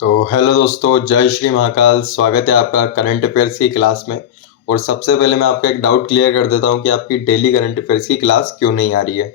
तो हेलो दोस्तों, जय श्री महाकाल। स्वागत है आपका करंट अफेयर्स की क्लास में। और सबसे पहले मैं आपका एक डाउट क्लियर कर देता हूं कि आपकी डेली करंट अफेयर्स की क्लास क्यों नहीं आ रही है।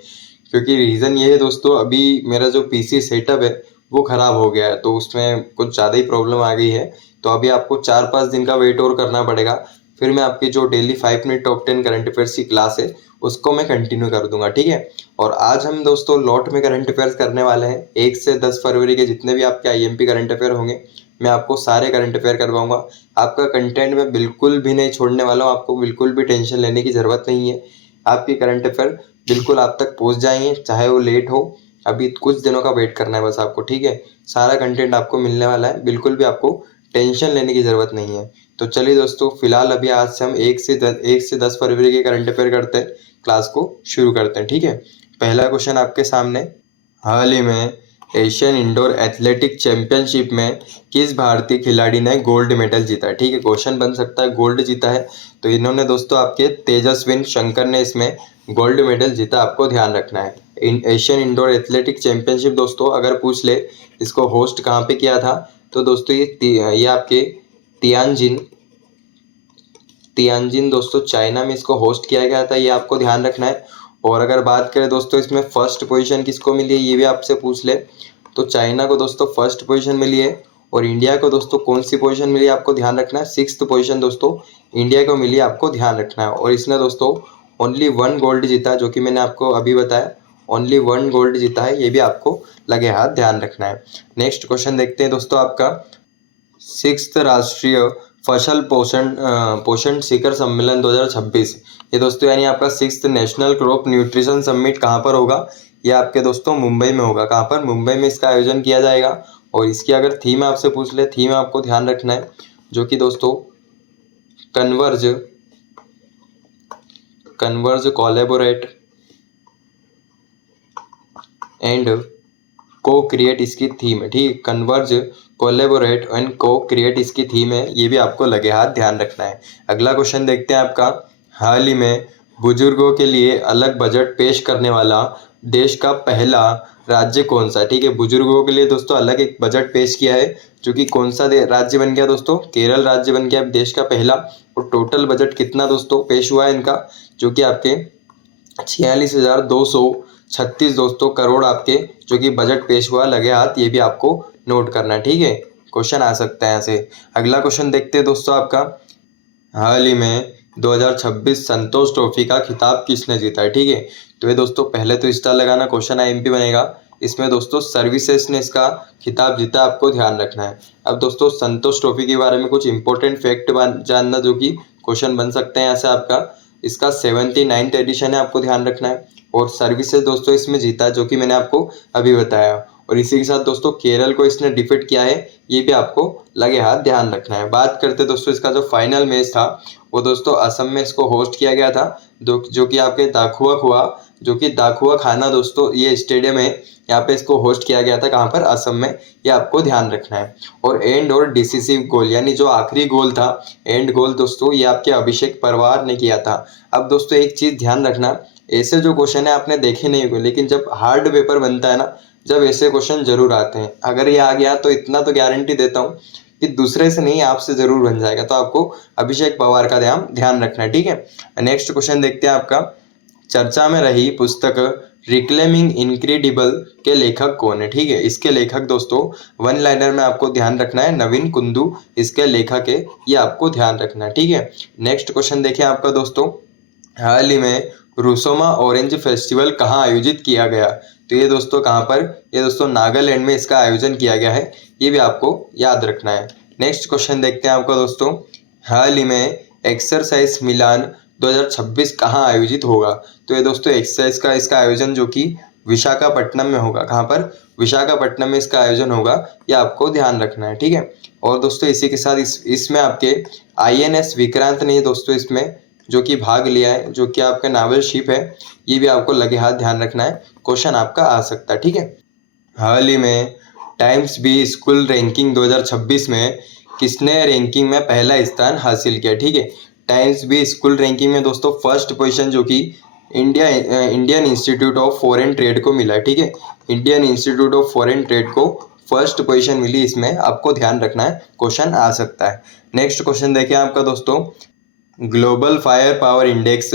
क्योंकि रीज़न ये है दोस्तों, अभी मेरा जो पीसी सेटअप है वो ख़राब हो गया है, तो उसमें कुछ ज़्यादा ही प्रॉब्लम आ गई है। तो अभी आपको 4-5 दिन का वेट और करना पड़ेगा। फिर मैं आपकी जो daily 5 minute top 10 current affairs की क्लास है उसको मैं कंटिन्यू कर दूंगा, ठीक है। और आज हम दोस्तों लॉट में करंट अफेयर्स करने वाले हैं। 1 से 10 फरवरी के जितने भी आपके आईएमपी करंट अफेयर होंगे मैं आपको सारे करंट अफेयर करवाऊंगा। आपका कंटेंट मैं बिल्कुल भी नहीं छोड़ने वाला हूँ, आपको बिल्कुल भी टेंशन लेने की ज़रूरत नहीं है। आपके करंट अफेयर बिल्कुल आप तक पहुँच जाएंगे, चाहे वो लेट हो। अभी कुछ दिनों का वेट करना है बस आपको, ठीक है। सारा कंटेंट आपको मिलने वाला है, बिल्कुल भी आपको टेंशन लेने की ज़रूरत नहीं है। तो चलिए दोस्तों, फिलहाल अभी आज से हम 1 से 10 फरवरी के करंट अफेयर करते हैं, क्लास को शुरू करते हैं, ठीक है। पहला क्वेश्चन आपके सामने। हाल ही में एशियन इंडोर एथलेटिक चैंपियनशिप में किस भारतीय खिलाड़ी ने गोल्ड मेडल जीता, ठीक है। क्वेश्चन बन सकता है गोल्ड जीता है, तो इन्होंने दोस्तों आपके तेजस्विन शंकर ने इसमें गोल्ड मेडल जीता, आपको ध्यान रखना है। एशियन इंडोर एथलेटिक चैंपियनशिप दोस्तों अगर पूछ ले इसको होस्ट कहाँ पे किया था, तो दोस्तों ये आपके तियानजिन तियानजिन दोस्तों चाइना में इसको होस्ट किया गया था, ये आपको ध्यान रखना है। और अगर बात करें दोस्तों इसमें फर्स्ट पोजीशन किसको मिली है ये भी आपसे पूछ ले, तो चाइना को दोस्तों फर्स्ट पोजीशन मिली है। और इंडिया को दोस्तों कौन सी पोजीशन मिली है आपको ध्यान रखना है, 6th पोजीशन दोस्तों इंडिया को मिली है, आपको ध्यान रखना है। और इसने दोस्तों ओनली 1 गोल्ड जीता, जो कि मैंने आपको अभी बताया, ओनली 1 गोल्ड जीता है, ये भी आपको लगे हाथ ध्यान रखना है। नेक्स्ट क्वेश्चन देखते हैं दोस्तों आपका। 6th राष्ट्रीय फसल पोषण शिखर सम्मेलन 2026, ये दोस्तों यानी आपका 6th national crop nutrition summit कहाँ पर होगा, ये आपके दोस्तों मुंबई में होगा। कहाँ पर? मुंबई में इसका आयोजन किया जाएगा। और इसकी अगर थीम आपसे पूछ ले, थीम आपको ध्यान रखना है, जो कि दोस्तों कन्वर्ज कोलैबोरेट एंड को क्रिएट इसकी थीम है, ठीक। कन्वर्ज, कोलेबोरेट एंड को क्रिएट इसकी थीम है, ये भी आपको लगे हाथ ध्यान रखना है। अगला क्वेश्चन देखते हैं आपका। हाल ही में बुजुर्गों के लिए अलग बजट पेश करने वाला देश का पहला राज्य कौन सा, ठीक है। बुजुर्गों के लिए दोस्तों अलग एक बजट पेश किया है, जो कि कौन सा राज्य बन गया दोस्तों, केरल राज्य बन गया देश का पहला। और टोटल बजट कितना दोस्तों पेश हुआ है इनका, जो कि आपके 46,236 दोस्तों करोड़ आपके जो कि बजट पेश हुआ, लगे हाथ, ये भी आपको नोट करना है, ठीक है। क्वेश्चन आ सकता है यहाँ से। अगला क्वेश्चन देखते हैं दोस्तों आपका। हाल ही में 2026 संतोष ट्रॉफी का खिताब किसने जीता है, ठीक है। तो ये दोस्तों पहले तो स्टार लगाना, क्वेश्चन आईएमपी बनेगा। इसमें दोस्तों सर्विसेज ने इसका खिताब जीता, आपको ध्यान रखना है। अब दोस्तों संतोष ट्रॉफी के बारे में कुछ इंपॉर्टेंट फैक्ट जानना, जो कि क्वेश्चन बन सकते हैं यहाँ से आपका। इसका 79th एडिशन है, आपको ध्यान रखना है। और सर्विसेज दोस्तों इसमें जीता, जो कि मैंने आपको अभी बताया। और इसी के साथ दोस्तों केरल को इसने डिफीट किया है, ये भी आपको लगे हाथ ध्यान रखना है। बात करते दोस्तों इसका जो फाइनल मैच था वो दोस्तों असम में इसको होस्ट किया गया था, जो कि आपके दाखुआ खाना दोस्तों ये स्टेडियम है, यहाँ पे इसको होस्ट किया गया था। कहाँ पर? असम में, ये आपको ध्यान रखना है। और एंड और डिसिसिव गोल यानी जो आखिरी गोल था, एंड गोल दोस्तों, ये आपके अभिषेक परमार ने किया था। अब दोस्तों एक चीज ध्यान रखना, ऐसे जो क्वेश्चन है आपने देखे नहीं होंगे, लेकिन जब हार्ड पेपर बनता है ना, जब ऐसे क्वेश्चन जरूर आते हैं। अगर ये आ गया तो इतना तो गारंटी देता हूँ कि दूसरे से नहीं आपसे जरूर बन जाएगा। तो आपको अभिषेक पवार का ध्यान रखना है, ठीक है। नेक्स्ट क्वेश्चन देखते हैं आपका। चर्चा में रही पुस्तक रिक्लेमिंग इनक्रेडिबल के लेखक कौन है, ठीक है। इसके लेखक दोस्तों वन लाइनर में आपको ध्यान रखना है, नवीन कुंदू इसके लेखक है, ये आपको ध्यान रखना है, ठीक है। नेक्स्ट क्वेश्चन देखिए आपका दोस्तों। हाल ही में रुसोमा ऑरेंज फेस्टिवल कहाँ आयोजित किया गया, तो ये दोस्तों कहाँ पर, ये दोस्तों नागालैंड में इसका आयोजन किया गया है, ये भी आपको याद रखना है। नेक्स्ट क्वेश्चन देखते हैं आपका दोस्तों। हाल ही में एक्सरसाइज मिलान 2026 कहाँ आयोजित होगा, तो ये दोस्तों एक्सरसाइज का इसका आयोजन जो कि विशाखापट्टनम में होगा। कहाँ पर? विशाखापट्टनम में इसका आयोजन होगा, ये आपको ध्यान रखना है, ठीक है। और दोस्तों इसी के साथ इसमें आपके INS विक्रांत ने दोस्तों इसमें जो कि भाग लिया है, जो कि आपका नावल शिप है, ये भी आपको लगे हाथ ध्यान रखना है, क्वेश्चन आपका आ सकता है, ठीक है। हाल ही में टाइम्स बी स्कूल रैंकिंग 2026 में किसने रैंकिंग में पहला स्थान हासिल किया, ठीक है। टाइम्स बी स्कूल रैंकिंग में दोस्तों फर्स्ट पोजीशन जो कि Indian institute of foreign trade को मिला है, ठीक है। Indian institute of foreign trade को फर्स्ट पोजीशन मिली, इसमें आपको ध्यान रखना है, क्वेश्चन आ सकता है। नेक्स्ट क्वेश्चन देखिए आपका दोस्तों, ग्लोबल फायर पावर इंडेक्स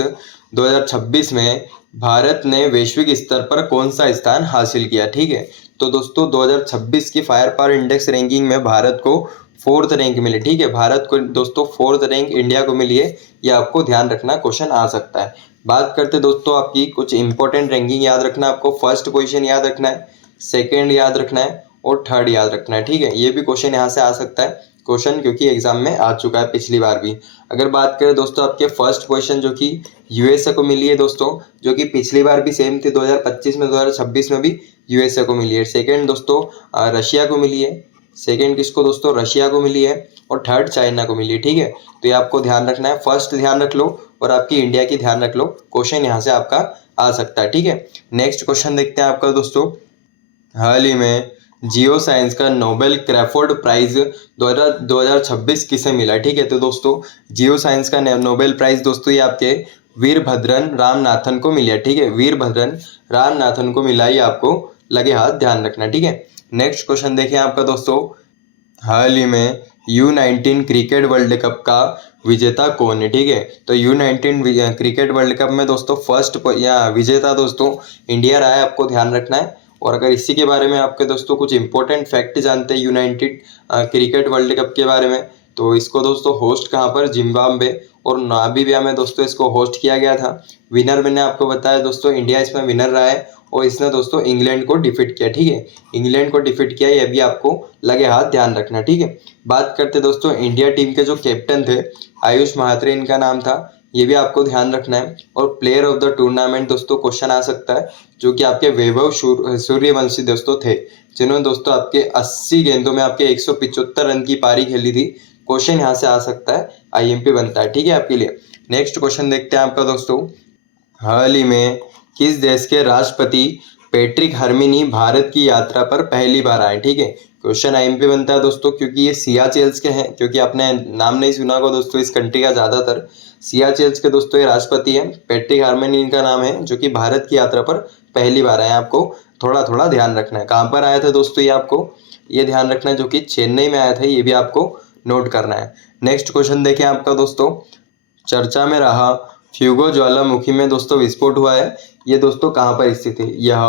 2026 में भारत ने वैश्विक स्तर पर कौन सा स्थान हासिल किया। ठीक है, तो दोस्तों 2026 की फायर पावर इंडेक्स रैंकिंग में भारत को 4th रैंक मिली। ठीक है, भारत को दोस्तों 4th रैंक इंडिया को मिली है, ये आपको ध्यान रखना, क्वेश्चन आ सकता है। बात करते दोस्तों आपकी कुछ इंपॉर्टेंट रैंकिंग याद रखना, आपको फर्स्ट पोजीशन याद रखना है, सेकंड याद रखना है और थर्ड याद रखना है। ठीक है, ये भी क्वेश्चन यहाँ से आ सकता है, क्वेश्चन क्योंकि एग्जाम में आ चुका है पिछली बार भी। अगर बात करें दोस्तों आपके फर्स्ट पोजीशन जो कि यूएसए को मिली है दोस्तों, जो कि पिछली बार भी सेम थी, 2025 में 2026 में भी यूएसए को मिली है। सेकंड दोस्तों रशिया को मिली है, सेकंड किसको दोस्तों, रशिया को मिली है, और थर्ड चाइना को मिली है। ठीक है, तो ये आपको ध्यान रखना है, फर्स्ट ध्यान रख लो और आपकी इंडिया की ध्यान रख लो, क्वेश्चन यहाँ से आपका आ सकता है। ठीक है, नेक्स्ट क्वेश्चन देखते हैं आपका दोस्तों, हाल ही में जियो साइंस का नोबेल क्रेफोर्ड प्राइज 2026 किसे मिला। ठीक है, तो दोस्तों जियो साइंस का नोबेल प्राइज दोस्तों ये आपके वीरभद्रन रामनाथन को मिला। ठीक है, वीरभद्रन रामनाथन को मिला, ये आपको लगे हाथ ध्यान रखना। ठीक है, नेक्स्ट क्वेश्चन देखिए आपका दोस्तों, हाल ही में U19 क्रिकेट वर्ल्ड कप का विजेता कौन है। ठीक है, तो U19 क्रिकेट वर्ल्ड कप में दोस्तों फर्स्ट या विजेता दोस्तों इंडिया रहा है, आपको ध्यान रखना है। और अगर इसी के बारे में आपके दोस्तों कुछ इंपॉर्टेंट फैक्ट जानते हैं U19 क्रिकेट वर्ल्ड कप के बारे में, तो इसको दोस्तों होस्ट कहाँ पर, जिम्बाब्वे और नामीबिया में दोस्तों इसको होस्ट किया गया था। विनर मैंने आपको बताया दोस्तों, इंडिया इसमें विनर रहा है और इसने दोस्तों इंग्लैंड को डिफीट किया। ठीक है, इंग्लैंड को डिफीट किया, ये भी आपको लगे हाथ ध्यान रखना। ठीक है, बात करते दोस्तों इंडिया टीम के जो कैप्टन थे, आयुष महात्रे इनका नाम था, ये भी आपको ध्यान रखना है। और प्लेयर ऑफ द टूर्नामेंट दोस्तों क्वेश्चन आ सकता है, जो कि आपके वैभव सूर्यवंशी दोस्तों थे, जिन्होंने दोस्तों आपके 80 गेंदों में आपके 175 रन की पारी खेली थी, क्वेश्चन यहाँ से आ सकता है, आईएमपी बनता है। ठीक है आपके लिए। नेक्स्ट क्वेश्चन देखते हैं आपका दोस्तों, हाल ही में किस देश के राष्ट्रपति पैट्रिक हर्मिनी भारत की यात्रा पर पहली बार आए। ठीक है, क्वेश्चन आईएमपी बनता है दोस्तों, क्योंकि ये सियाचेल्स के हैं, क्योंकि आपने नाम नहीं सुना होगा दोस्तों इस कंट्री का ज़्यादातर, सियाचेल्स के दोस्तों ये राष्ट्रपति हैं, पैट्रिक हर्मिनी इनका नाम है, जो कि भारत की यात्रा पर पहली बार आए। आपको थोड़ा थोड़ा ध्यान रखना है, कहाँ पर आए थे दोस्तों, ये आपको ये ध्यान रखना है, जो कि चेन्नई में आया था, ये भी आपको नोट करना है। नेक्स्ट क्वेश्चन देखें आपका दोस्तों, चर्चा में रहा फ्यूगो ज्वालामुखी में दोस्तों विस्फोट हुआ है, ये दोस्तों कहाँ पर स्थित है, यह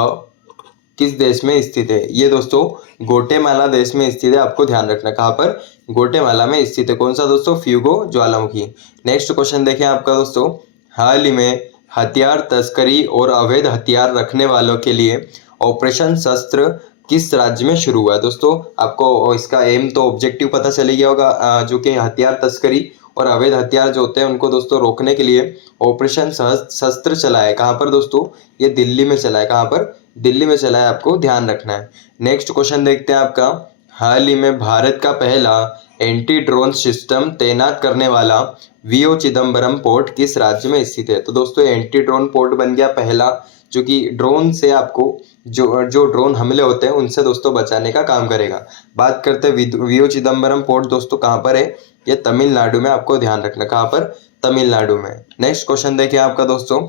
किस देश में स्थित है, ये दोस्तों गोटेमाला देश में स्थित है, आपको ध्यान रखना, कहाँ पर, गोटेमाला में स्थित है। कौन सा दोस्तों, फ्यूगो ज्वालामुखी। नेक्स्ट क्वेश्चन देखें आपका दोस्तों, हाल ही में हथियार तस्करी और अवैध हथियार रखने वालों के लिए ऑपरेशन शस्त्र किस राज्य में शुरू हुआ है। दोस्तों आपको इसका एम तो ऑब्जेक्टिव पता चल गया होगा, जो कि हथियार तस्करी और अवैध हथियार जो होते हैं उनको दोस्तों रोकने के लिए ऑपरेशन शस्त्र चला है। कहाँ पर दोस्तों, ये दिल्ली में चला है, कहाँ पर, दिल्ली में चला है, आपको ध्यान रखना है। नेक्स्ट क्वेश्चन देखते हैं आपका, हाल ही में भारत का पहला एंटी ड्रोन सिस्टम तैनात करने वाला वीओ चिदम्बरम पोर्ट किस राज्य में स्थित है। तो दोस्तों एंटी ड्रोन पोर्ट बन गया पहला, जो कि ड्रोन से आपको जो ड्रोन हमले होते हैं उनसे दोस्तों बचाने का काम करेगा। बात करते हैं वीओ चिदम्बरम पोर्ट दोस्तों कहाँ पर है, ये तमिलनाडु में, आपको ध्यान रखना, कहाँ पर, तमिलनाडु में। नेक्स्ट क्वेश्चन देखिए आपका दोस्तों,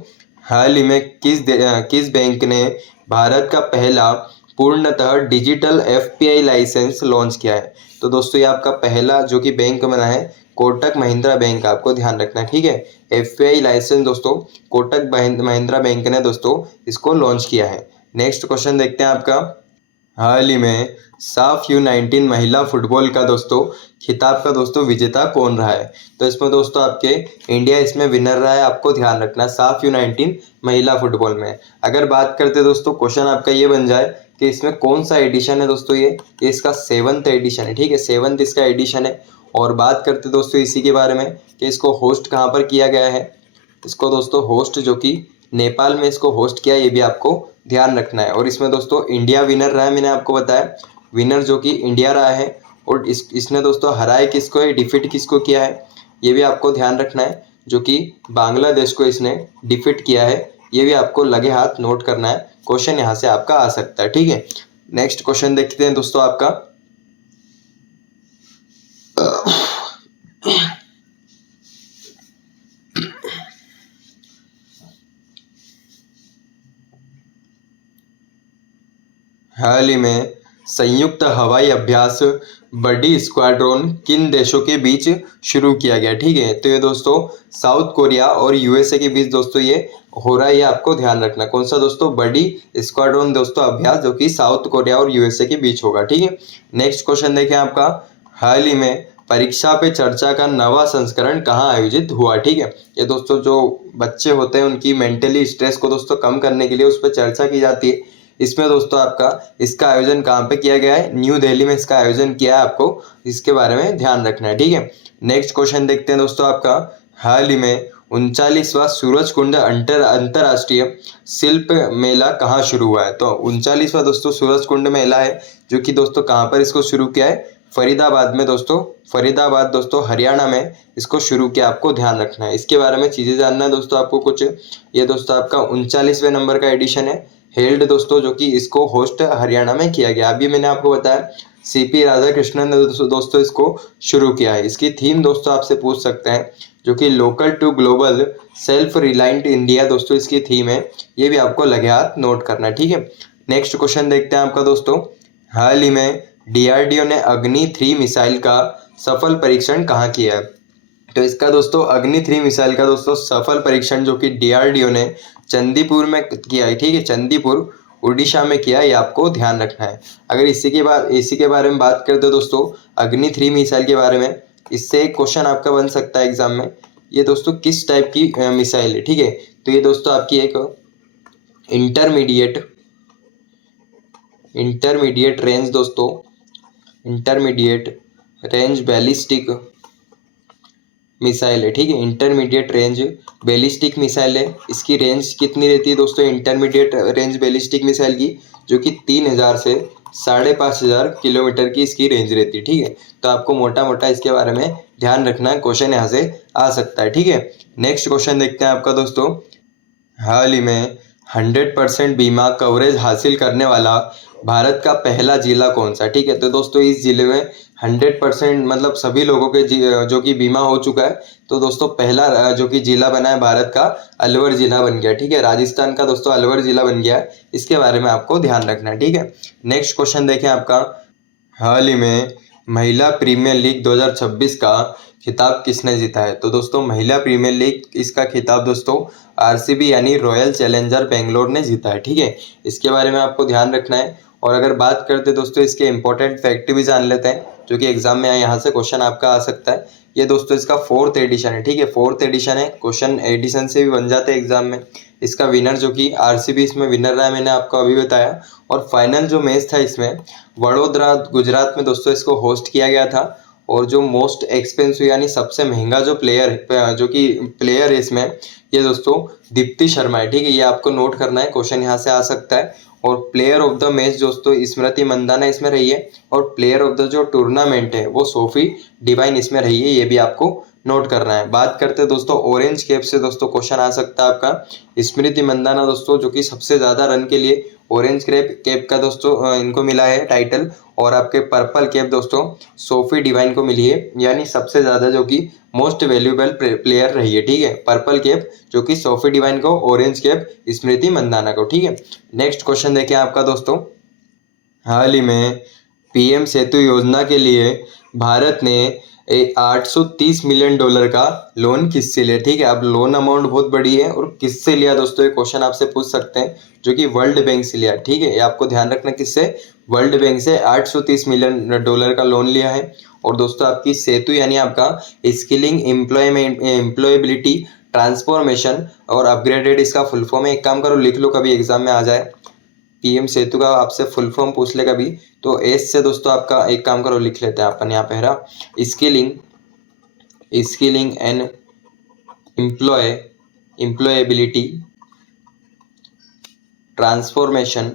हाल ही में किस बैंक ने भारत का पहला पूर्णतः डिजिटल एफपीआई लाइसेंस लॉन्च किया है। तो दोस्तों ये आपका पहला जो कि बैंक बना है कोटक महिंद्रा बैंक, आपको ध्यान रखना है। ठीक है, एफपीआई लाइसेंस दोस्तों कोटक महिंद्रा बैंक ने दोस्तों इसको लॉन्च किया है। नेक्स्ट क्वेश्चन देखते हैं आपका, हाल ही में साफ U19 महिला फुटबॉल का दोस्तों खिताब का दोस्तों विजेता कौन रहा है। तो इसमें दोस्तों आपके इंडिया इसमें विनर रहा है, आपको ध्यान रखना, साफ U19 महिला फुटबॉल में। अगर बात करते दोस्तों, क्वेश्चन आपका ये बन जाए कि इसमें कौन सा एडिशन है दोस्तों, ये इसका 7th एडिशन है। ठीक है, 7th इसका एडिशन है। और बात करते दोस्तों इसी के बारे में कि इसको होस्ट कहाँ पर किया गया है, इसको दोस्तों होस्ट जो कि नेपाल में इसको होस्ट किया, ये भी आपको ध्यान रखना है। और इसमें दोस्तों इंडिया विनर रहा है, मैंने आपको बताया विनर जो कि इंडिया रहा है। और इसने दोस्तों हराए किसको है, डिफीट किसको किया है, ये भी आपको ध्यान रखना है, जो कि बांग्लादेश को इसने डिफीट किया है, ये भी आपको लगे हाथ नोट करना है, क्वेश्चन यहाँ से आपका आ सकता है। ठीक है, नेक्स्ट क्वेश्चन देखते हैं दोस्तों आपका, हाल ही में संयुक्त हवाई अभ्यास बडी स्क्वाड्रॉन किन देशों के बीच शुरू किया गया? ठीक है, तो ये दोस्तों साउथ कोरिया और यूएसए के बीच दोस्तों ये हो रहा है, ये आपको ध्यान रखना। कौन सा दोस्तों? बडी स्क्वाड्रॉन दोस्तों अभ्यास, जो कि साउथ कोरिया और यूएसए के बीच होगा। ठीक है, नेक्स्ट क्वेश्चन देखें आपका, हाल ही में परीक्षा पे चर्चा का नवा संस्करण कहाँ आयोजित हुआ? ठीक है, ये दोस्तों जो बच्चे होते हैं उनकी मेंटली स्ट्रेस को दोस्तों कम करने के लिए उस पर चर्चा की जाती है। इसमें दोस्तों आपका इसका आयोजन कहाँ पे किया गया है? न्यू दिल्ली में इसका आयोजन किया है, आपको इसके बारे में ध्यान रखना है। ठीक है, नेक्स्ट क्वेश्चन देखते हैं दोस्तों आपका, हाल ही में 39वां सूरजकुंड अंतरराष्ट्रीय शिल्प मेला कहाँ शुरू हुआ है? तो 39वां दोस्तों सूरजकुंड मेला है, जो कि दोस्तों कहाँ पर इसको शुरू किया है? फरीदाबाद में दोस्तों, फरीदाबाद दोस्तों हरियाणा में इसको शुरू किया, आपको ध्यान रखना है। इसके बारे में चीज़ें जानना है दोस्तों आपको कुछ। ये दोस्तों आपका 39वें नंबर का एडिशन है, हेल्ड दोस्तों, जो कि इसको होस्ट हरियाणा में किया गया। अभी मैंने आपको बताया सीपी राधाकृष्णन ने दोस्तों इसको शुरू किया है। इसकी थीम दोस्तों आपसे पूछ सकते हैं, जो कि local to global self reliant India दोस्तों इसकी थीम है। ये भी आपको लगे हाथ नोट करना है। ठीक है, नेक्स्ट क्वेश्चन देखते हैं आपका दोस्तों, हाल ही में डीआरडीओ ने अग्नि 3 मिसाइल का सफल परीक्षण कहाँ किया है? तो इसका दोस्तों अग्नि 3 मिसाइल का दोस्तों सफल परीक्षण जो कि डीआरडीओ ने चंदीपुर में किया है। ठीक है, चंदीपुर उड़ीसा में किया, ये आपको ध्यान रखना है। अगर इसी के बारे में बात करते हो दोस्तों, अग्नि 3 मिसाइल के बारे में, इससे एक क्वेश्चन आपका बन सकता है एग्जाम में। ये दोस्तों किस टाइप की मिसाइल है? ठीक है, तो ये दोस्तों आपकी एक इंटरमीडिएट रेंज दोस्तों, इंटरमीडिएट रेंज बैलिस्टिक मिसाइल है। ठीक है, इंटरमीडिएट रेंज बैलिस्टिक मिसाइल है। इसकी रेंज कितनी रहती है दोस्तों इंटरमीडिएट रेंज बैलिस्टिक मिसाइल की? जो कि 3000 से 5500 किलोमीटर की इसकी रेंज रहती है। ठीक है, तो आपको मोटा मोटा इसके बारे में ध्यान रखना है, क्वेश्चन यहाँ से आ सकता है। ठीक है, नेक्स्ट क्वेश्चन देखते हैं आपका दोस्तों, हाल ही में 100% बीमा कवरेज हासिल करने वाला भारत का पहला जिला कौन सा? ठीक है, तो दोस्तों इस जिले में 100% मतलब सभी लोगों के जो कि बीमा हो चुका है। तो दोस्तों पहला जो कि जिला बना है भारत का, अलवर जिला बन गया। ठीक है, राजस्थान का दोस्तों अलवर जिला बन गया है, इसके बारे में आपको ध्यान रखना है। ठीक है, नेक्स्ट क्वेश्चन देखें आपका, हाल ही में महिला प्रीमियर लीग 2026 का खिताब किसने जीता है? तो दोस्तों महिला प्रीमियर लीग इसका खिताब दोस्तों आरसीबी यानी रॉयल चैलेंजर बेंगलोर ने जीता है। ठीक है, इसके बारे में आपको ध्यान रखना है। और अगर बात करते दोस्तों इसके इंपॉर्टेंट फैक्ट भी जान लेते हैं, जो कि एग्जाम में यहाँ से क्वेश्चन आपका आ सकता है। ये दोस्तों इसका 4th एडिशन है। ठीक है, 4th एडिशन है, क्वेश्चन एडिशन से भी बन जाते हैं एग्जाम में। इसका विनर जो कि आरसीबी इसमें विनर रहा है, मैंने आपको अभी बताया। और फाइनल जो मैच था इसमें वडोदरा गुजरात में दोस्तों इसको होस्ट किया गया था। और जो मोस्ट एक्सपेंसिव यानी सबसे महंगा जो प्लेयर है इसमें, ये दोस्तों दीप्ति शर्मा है। ठीक है, ये आपको नोट करना है, क्वेश्चन यहाँ से आ सकता है। और प्लेयर ऑफ द मैच दोस्तों स्मृति मंदाना इसमें रही है। और प्लेयर ऑफ द जो टूर्नामेंट है वो सोफी डिवाइन इसमें रही है, ये भी आपको नोट करना है। बात करते हैं दोस्तों ऑरेंज कैप से दोस्तों क्वेश्चन आ सकता है आपका। स्मृति मंदाना दोस्तों जो कि सबसे ज़्यादा रन के लिए ऑरेंज कैप का दोस्तों इनको मिला है टाइटल। और आपके पर्पल कैप दोस्तों सोफी डिवाइन को मिली है, यानी सबसे ज़्यादा जो कि मोस्ट वैल्यूएबल प्लेयर रही है। ठीक है, पर्पल कैप जो कि सोफी डिवाइन को, ऑरेंज कैप स्मृति मंदाना को। ठीक है, नेक्स्ट क्वेश्चन देखें आपका दोस्तों, हाल ही में पीएम सेतु योजना के लिए भारत ने $830 मिलियन का लोन किससे लिया? ठीक है, अब लोन अमाउंट बहुत बड़ी है और किससे लिया दोस्तों, ये क्वेश्चन आपसे पूछ सकते हैं, जो कि वर्ल्ड बैंक से लिया। ठीक है, ये आपको ध्यान रखना, किससे? वर्ल्ड बैंक से $830 मिलियन का लोन लिया है। और दोस्तों आपकी सेतु यानी आपका स्किलिंग एम्प्लॉयबिलिटी ट्रांसफॉर्मेशन और अपग्रेडेड इसका फुल फॉर्म है। एक काम करो लिख लो, कभी एग्जाम में आ जाए, पीएम सेतु का आपसे फुल फॉर्म पूछ ले कभी, तो एस से दोस्तों आपका एक काम करो लिख लेते हैं अपन यहाँ पहला, skilling and employability transformation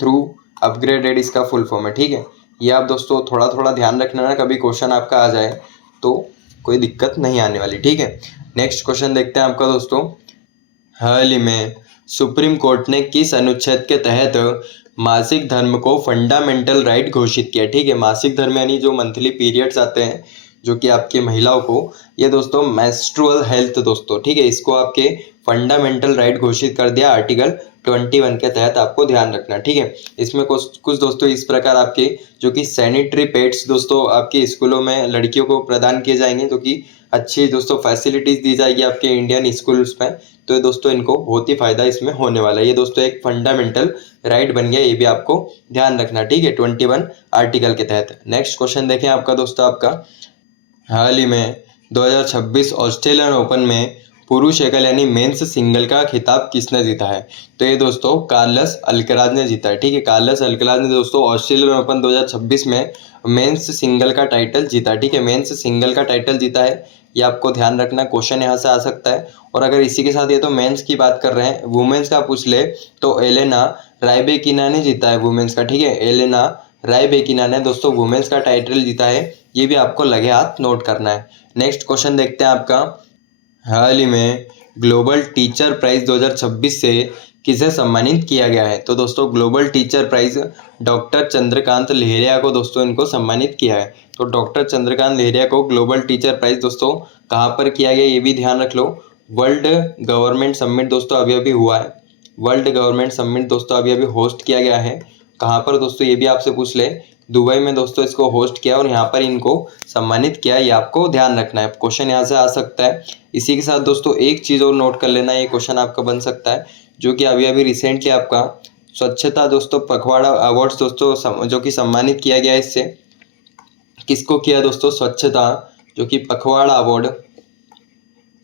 through upgraded इसका फुल फॉर्म है। ठीक है, ये आप दोस्तों थोड़ा थोड़ा ध्यान रखना ना, कभी क्वेश्चन आपका आ जाए तो कोई दिक्कत नहीं आने वाली। ठीक है, नेक्स्ट क्वेश्चन देखते हैं आपका दोस्तों, हाल ही में सुप्रीम कोर्ट ने किस अनुच्छेद के तहत मासिक धर्म को फंडामेंटल राइट घोषित किया? ठीक है, मासिक धर्म यानी जो मंथली पीरियड्स आते हैं, जो कि आपकी महिलाओं को, ये दोस्तों मेंस्ट्रुअल हेल्थ दोस्तों, ठीक है, इसको आपके फंडामेंटल राइट घोषित कर दिया आर्टिकल 21 के तहत, आपको ध्यान रखना, ठीक है। इसमें कुछ कुछ दोस्तों इस प्रकार आपके जो कि सैनिटरी पैड्स दोस्तों आपके स्कूलों में लड़कियों को प्रदान किए जाएंगे, जो कि अच्छी दोस्तों फैसिलिटीज दी जाएगी आपके इंडियन स्कूल्स में। तो दोस्तों इनको बहुत ही फायदा इसमें होने वाला है। ये दोस्तों एक फंडामेंटल राइट बन गया, ये भी आपको ध्यान रखना, ठीक है, 21 आर्टिकल के तहत। नेक्स्ट क्वेश्चन देखें आपका दोस्तों, आपका हाल ही में 2026 ऑस्ट्रेलियन ओपन में पुरुष एकल यानी मेंस सिंगल का खिताब किसने जीता है? तो ये दोस्तों कार्लोस अल्कराज ने जीता है, ठीक है। कार्लोस अल्कराज ने दोस्तों ऑस्ट्रेलियन ओपन 2026 में मेंस सिंगल का टाइटल जीता, ठीक है, मेंस सिंगल का टाइटल जीता है। ये आपको ध्यान रखना, क्वेश्चन यहाँ से आ सकता है। और अगर इसी के साथ ये तो मेंस की बात कर रहे हैं, वुमेन्स का पूछ ले तो एलेना रायबेकिना ने जीता है वुमेन्स का, ठीक है। एलेना रायबेकिना ने दोस्तों वुमेन्स का टाइटल जीता है, ये भी आपको लगे हाथ नोट करना है। नेक्स्ट क्वेश्चन देखते हैं आपका, हाल ही में ग्लोबल टीचर प्राइज 2026 से किसे सम्मानित किया गया है? तो दोस्तों global teacher prize doctor Chandrakant Lahariya को दोस्तों इनको सम्मानित किया है। तो डॉक्टर चंद्रकांत लहरिया को ग्लोबल टीचर प्राइज दोस्तों कहाँ पर किया गया, ये भी ध्यान रख लो। वर्ल्ड गवर्नमेंट समिट दोस्तों अभी अभी हुआ है, वर्ल्ड गवर्नमेंट समिट दोस्तों अभी अभी होस्ट किया गया है। कहाँ पर दोस्तों, ये भी आपसे पूछ ले, दुबई में दोस्तों इसको होस्ट किया और यहाँ पर इनको सम्मानित किया, ये आपको ध्यान रखना है। क्वेश्चन यहाँ से आ सकता है। इसी के साथ दोस्तों एक चीज़ और नोट कर लेना, ये क्वेश्चन आपका बन सकता है, जो कि अभी अभी रिसेंटली आपका स्वच्छता दोस्तों पखवाड़ा अवार्ड्स दोस्तों जो कि सम्मानित किया गया है, इससे किसको किया दोस्तों? स्वच्छता जो कि पखवाड़ा अवार्ड,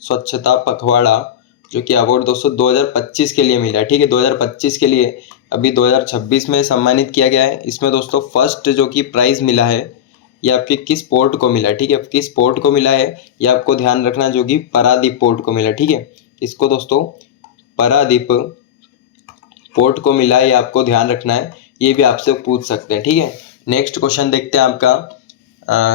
स्वच्छता पखवाड़ा जो कि अवार्ड दोस्तों 2025 के लिए मिला, ठीक है, 2025 के लिए अभी 2026 में सम्मानित किया गया है। इसमें दोस्तों फर्स्ट जो कि प्राइज़ मिला है, ये आपके किस पोर्ट को मिला, ठीक है, किस पोर्ट को मिला है ये आपको ध्यान रखना, जो कि पारादीप पोर्ट को मिला, ठीक है। इसको दोस्तों पारादीप पोर्ट को मिला है, ये आपको ध्यान रखना है, ये भी आपसे पूछ सकते हैं, ठीक है। नेक्स्ट क्वेश्चन देखते हैं आपका,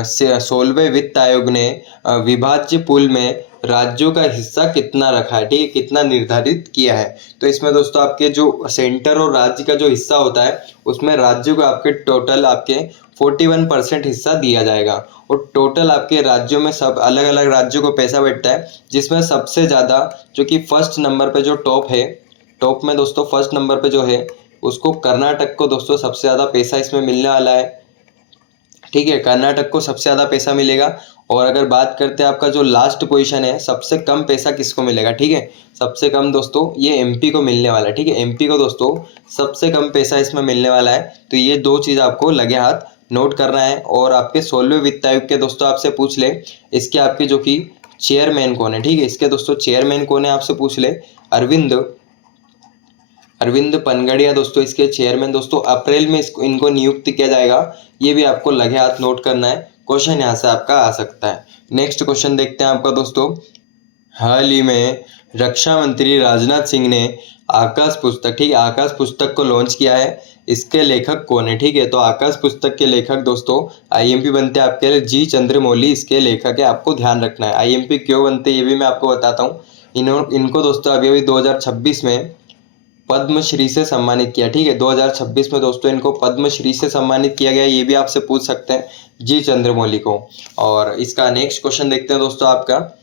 16वें वित्त आयोग ने विभाज्य पूल में राज्यों का हिस्सा कितना रखा है, ठीक है, कितना निर्धारित किया है? तो इसमें दोस्तों आपके जो सेंटर और राज्य का जो हिस्सा होता है, उसमें राज्यों को आपके टोटल आपके 41% हिस्सा दिया जाएगा। और टोटल आपके राज्यों में सब अलग अलग राज्यों को पैसा बैठता है, जिसमें सबसे ज़्यादा जो कि फर्स्ट नंबर पे जो टॉप है, टॉप में दोस्तों फर्स्ट नंबर पे जो है उसको कर्नाटक को दोस्तों सबसे ज़्यादा पैसा इसमें मिलने वाला है, ठीक है, कर्नाटक को सबसे ज़्यादा पैसा मिलेगा। और अगर बात करते हैं आपका जो लास्ट पोजीशन है, सबसे कम पैसा किसको मिलेगा, ठीक है, सबसे कम दोस्तों ये एमपी को मिलने वाला है, ठीक है, एमपी को दोस्तों सबसे कम पैसा इसमें मिलने वाला है। तो ये दो चीज़ आपको लगे हाथ नोट करना है। और आपके 16वें वित्त आयोग के दोस्तों आपसे पूछ ले, इसके आपके जो कि चेयरमैन कौन है, ठीक है, इसके दोस्तों चेयरमैन कौन है आपसे पूछ ले, अरविंद पनगड़िया दोस्तों इसके चेयरमैन दोस्तों अप्रैल में इनको नियुक्त किया जाएगा, ये भी आपको लगे हाथ नोट करना है। क्वेश्चन यहाँ से आपका आ सकता है। नेक्स्ट क्वेश्चन देखते हैं आपका दोस्तों, हाल ही में रक्षा मंत्री राजनाथ सिंह ने आकाश पुस्तक, ठीक है, आकाश पुस्तक को लॉन्च किया है, इसके लेखक कौन है, ठीक है। तो आकाश पुस्तक के लेखक दोस्तों आईएमपी बनते हैं आपके लिए जी चंद्रमौली, इसके लेखक है, आपको ध्यान रखना है। आईएमपी क्यों बनते हैं ये भी मैं आपको बताता हूँ। इनको दोस्तों अभी अभी 2026 में पद्मश्री से सम्मानित किया, ठीक है, 2026 में दोस्तों इनको पद्मश्री से सम्मानित किया गया, ये भी आपसे पूछ सकते हैं जी चंद्रमौली को। और इसका नेक्स्ट क्वेश्चन देखते हैं दोस्तों आपका,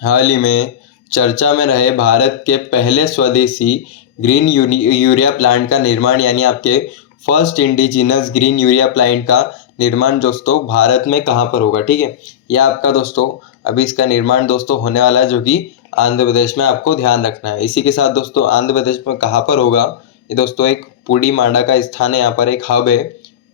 हाल ही में चर्चा में रहे भारत के पहले स्वदेशी ग्रीन यूरिया प्लांट का निर्माण, यानी आपके first indigenous green urea plant का निर्माण दोस्तों भारत में कहाँ पर होगा, ठीक है, यह आपका दोस्तों अभी इसका निर्माण दोस्तों होने वाला है, जो कि आंध्र प्रदेश में, आपको ध्यान रखना है। इसी के साथ दोस्तों आंध्र प्रदेश में कहाँ पर होगा, ये दोस्तों एक पुडीमाडा का स्थान है, यहाँ पर एक हब है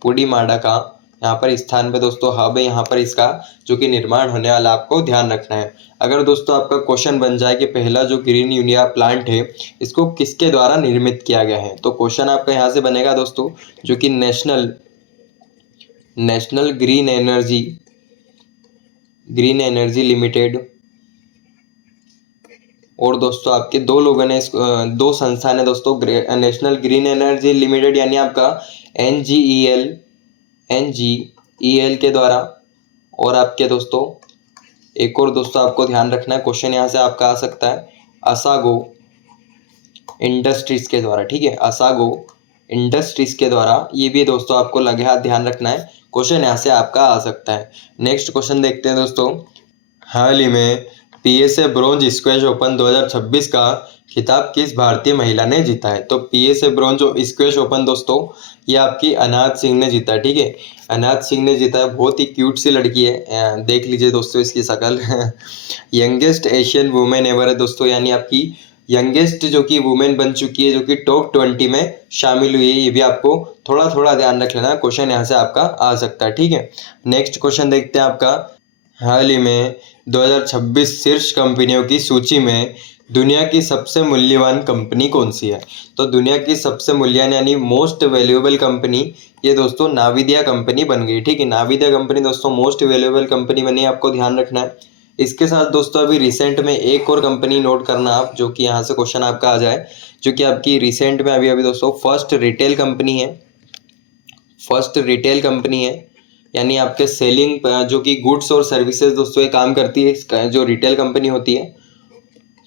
पुडीमाडा का, यहाँ पर स्थान पे दोस्तों हब है, यहाँ पर इसका जो कि निर्माण होने वाला, आपको ध्यान रखना है। अगर दोस्तों आपका क्वेश्चन बन जाए कि पहला जो ग्रीन यूरिया प्लांट है इसको किसके द्वारा निर्मित किया गया है, तो क्वेश्चन आपका यहाँ से बनेगा दोस्तों जो कि नेशनल ग्रीन एनर्जी लिमिटेड, और दोस्तों आपके दो लोगों ने दो संस्थान है दोस्तों, नेशनल ग्रीन एनर्जी लिमिटेड यानी आपका NGEL के द्वारा, और आपके दोस्तों एक और दोस्तों आपको ध्यान रखना है, क्वेश्चन यहाँ से आपका आ सकता है, असागो इंडस्ट्रीज के द्वारा, ठीक है, असागो इंडस्ट्रीज के द्वारा, ये भी दोस्तों आपको लगे हाथ ध्यान रखना है, क्वेश्चन यहाँ से आपका आ सकता है। नेक्स्ट क्वेश्चन देखते हैं दोस्तों, हाल ही में पीएसए ब्रोंज स्क्वैश ओपन 2026 का खिताब किस भारतीय महिला ने जीता है? तो पीएसए ब्रोंज स्क्वैश ओपन दोस्तों ये आपकी अनाहत सिंह ने जीता है, ठीक है, अनाहत सिंह ने जीता है। बहुत ही क्यूट सी लड़की है, देख लीजिए दोस्तों इसकी शक्ल। यंगेस्ट एशियन वुमेन एवर है दोस्तों, यानी आपकी यंगेस्ट जो कि वुमेन बन चुकी है, जो कि टॉप 20 में शामिल हुई है। ये भी आपको थोड़ा थोड़ा ध्यान रख लेना, क्वेश्चन यहाँ से आपका आ सकता है, ठीक है। नेक्स्ट क्वेश्चन देखते हैं आपका, हाल ही में 2026 शीर्ष कंपनियों की सूची में दुनिया की सबसे मूल्यवान कंपनी कौन सी है? तो दुनिया की सबसे मूल्यवान यानी मोस्ट वैल्यूएबल कंपनी ये दोस्तों नाविदिया कंपनी बन गई, ठीक है। नाविदिया कंपनी दोस्तों मोस्ट वैल्यूएबल कंपनी बनी, आपको ध्यान रखना है। इसके साथ दोस्तों अभी रिसेंट में एक और कंपनी नोट करना आप, जो कि यहाँ से क्वेश्चन आपका आ जाए, जो कि आपकी रिसेंट में अभी अभी दोस्तों फर्स्ट रिटेल कंपनी है, फर्स्ट रिटेल कंपनी है, यानी आपके सेलिंग जो कि गुड्स और सर्विसेज दोस्तों ये काम करती है, इसका जो रिटेल कंपनी होती है,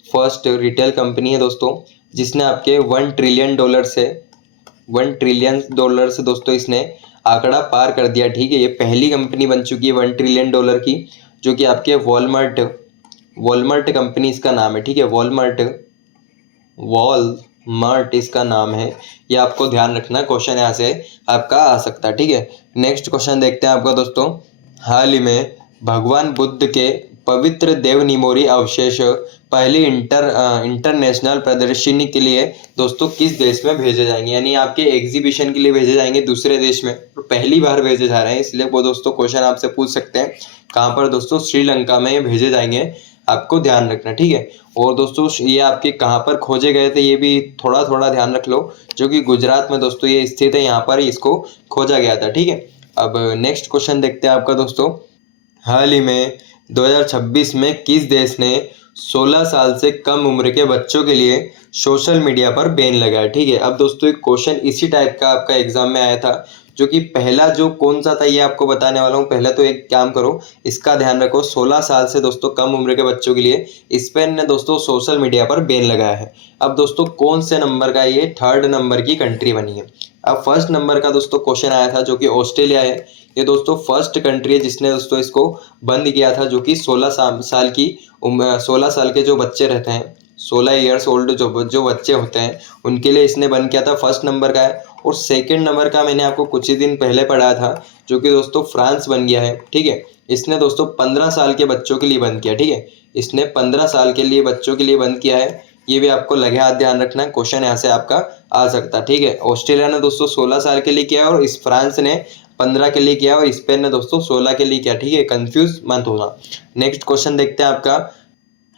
फर्स्ट रिटेल कंपनी है दोस्तों, जिसने आपके $1 ट्रिलियन से दोस्तों इसने आंकड़ा पार कर दिया, ठीक है। ये पहली कंपनी बन चुकी है $1 ट्रिलियन की, जो कि आपके वॉलमार्ट कंपनी इसका नाम है, ठीक है। वॉलमार्ट इसका नाम है, ये आपको ध्यान रखना, क्वेश्चन यहाँ से आपका आ सकता है, ठीक है। नेक्स्ट क्वेश्चन देखते हैं आपका दोस्तों, हाल ही में भगवान बुद्ध के पवित्र देवनिमोरी अवशेष पहली इंटरनेशनल प्रदर्शनी के लिए दोस्तों किस देश में भेजे जाएंगे? यानी आपके एग्जीबिशन के लिए भेजे जाएंगे दूसरे देश में, तो पहली बार भेजे जा रहे हैं, इसलिए वो दोस्तों क्वेश्चन आपसे पूछ सकते हैं कहाँ पर दोस्तों, श्रीलंका में भेजे जाएंगे, आपको ध्यान रखना, ठीक है। और दोस्तों ये आपके कहाँ पर खोजे गए थे ये भी थोड़ा थोड़ा ध्यान रख लो, जो कि गुजरात में दोस्तों ये स्थित है, यहाँ पर इसको खोजा गया था, ठीक है। अब नेक्स्ट क्वेश्चन देखते हैं आपका दोस्तों, हाल ही में 2026 में किस देश ने 16 साल से कम उम्र के बच्चों के लिए सोशल मीडिया पर बैन लगाया, ठीक है। अब दोस्तों एक क्वेश्चन इसी टाइप का आपका एग्जाम में आया था, जो कि पहला जो कौन सा था ये आपको बताने वाला हूँ। पहले तो एक काम करो, इसका ध्यान रखो, 16 साल से दोस्तों कम उम्र के बच्चों के लिए स्पेन ने दोस्तों सोशल मीडिया पर बैन लगाया है। अब दोस्तों कौन से नंबर का, ये 3rd नंबर की कंट्री बनी है। अब 1st नंबर का दोस्तों क्वेश्चन आया था, जो कि ऑस्ट्रेलिया है, ये दोस्तों फर्स्ट कंट्री है जिसने दोस्तों इसको बंद किया था, जो कि 16 साल की उम्र, 16 साल के जो बच्चे रहते हैं, 16 ईयर्स ओल्ड जो बच्चे होते हैं उनके लिए इसने बंद किया था, 1st नंबर का है। और 2nd नंबर का मैंने आपको कुछ ही दिन पहले पढ़ा था, जो कि दोस्तों फ्रांस बन गया है, ठीक है। इसने दोस्तों 15 साल के बच्चों के लिए बंद किया, ठीक है, इसने 15 साल के लिए बच्चों के लिए बंद किया है, ये भी आपको लगे हाथ ध्यान रखना है, क्वेश्चन यहाँ से आपका आ सकता है, ठीक है। ऑस्ट्रेलिया ने दोस्तों 16 साल के लिए किया और इस फ्रांस ने 15 के लिए किया और स्पेन ने दोस्तों 16 के लिए किया, ठीक है, कंफ्यूज मत होना। नेक्स्ट क्वेश्चन देखते हैं आपका,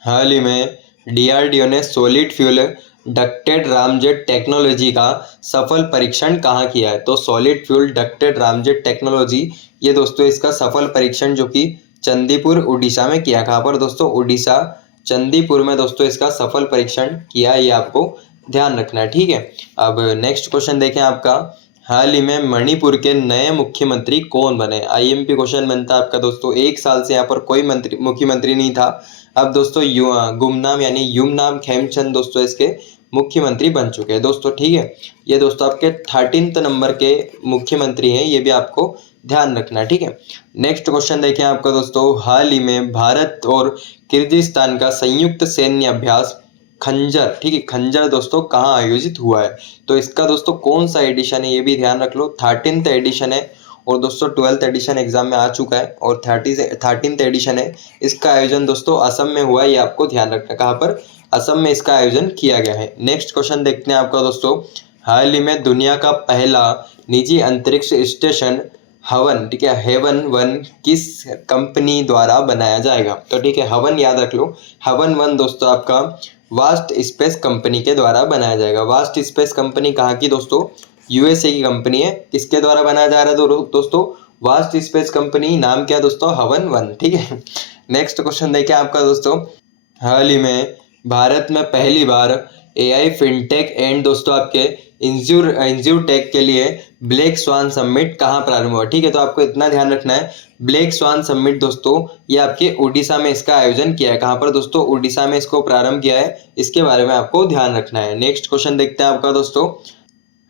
हाल ही में डीआरडीओ ने solid fuel ducted ramjet technology का सफल परीक्षण कहाँ किया है? तो solid fuel ducted ramjet technology ये दोस्तों इसका सफल परीक्षण जो कि चंदीपुर उड़ीसा में किया। कहाँ पर दोस्तों? उड़ीसा चंदीपुर में दोस्तों इसका सफल परीक्षण किया, ये आपको ध्यान रखना है, ठीक है। अब नेक्स्ट क्वेश्चन देखें आपका, हाल ही में मणिपुर के नए मुख्यमंत्री कौन बने? आईएमपी क्वेश्चन बनता है आपका दोस्तों, 1 साल से यहाँ पर कोई मुख्यमंत्री नहीं था, अब दोस्तों गुमनाम यानी युमनाम खेमचंद दोस्तों इसके मुख्यमंत्री बन चुके हैं दोस्तों, ठीक है। ये दोस्तों आपके 13th नंबर के मुख्यमंत्री हैं, ये भी आपको ध्यान रखना है, ठीक है। नेक्स्ट क्वेश्चन देखें आपका दोस्तों, हाल ही में भारत और किर्गिस्तान का संयुक्त सैन्य अभ्यास खंजर, ठीक है, खंजर दोस्तों कहाँ आयोजित हुआ है? तो इसका दोस्तों कौन सा एडिशन है ये भी ध्यान रख लो, 13th एडिशन है और दोस्तों 12th एडिशन एग्जाम में आ चुका है और 13th एडिशन है। इसका आयोजन दोस्तों असम में हुआ है, ये आपको ध्यान रखना, कहाँ पर? असम में इसका आयोजन किया गया है। नेक्स्ट क्वेश्चन देखते हैं आपका दोस्तों, हाल ही में दुनिया का पहला निजी अंतरिक्ष स्टेशन हवन, ठीक है, हेवन 1 किस कंपनी द्वारा बनाया जाएगा? तो ठीक है, हवन याद रख लो, हवन 1 दोस्तों आपका वास्ट स्पेस कंपनी के द्वारा बनाया जाएगा। वास्ट स्पेस कंपनी कहाँ की दोस्तों? यूएसए की कंपनी है। किसके द्वारा बनाया जा रहा है दोस्तों? वास्ट स्पेस कंपनी, नाम क्या दोस्तों? हवन 1, ठीक है। नेक्स्ट क्वेश्चन देखिए आपका दोस्तों, हाल ही में भारत में पहली बार एआई फिनटेक एंड दोस्तों आपके इंज्यूटेक के लिए ब्लैक स्वान समिट कहाँ प्रारंभ हुआ? ठीक है, तो आपको इतना ध्यान रखना है, ब्लैक स्वान समिट दोस्तों ये आपके उड़ीसा में इसका आयोजन किया है। कहाँ पर दोस्तों? उड़ीसा में इसको प्रारंभ किया है, इसके बारे में आपको ध्यान रखना है। नेक्स्ट क्वेश्चन देखते हैं आपका दोस्तों,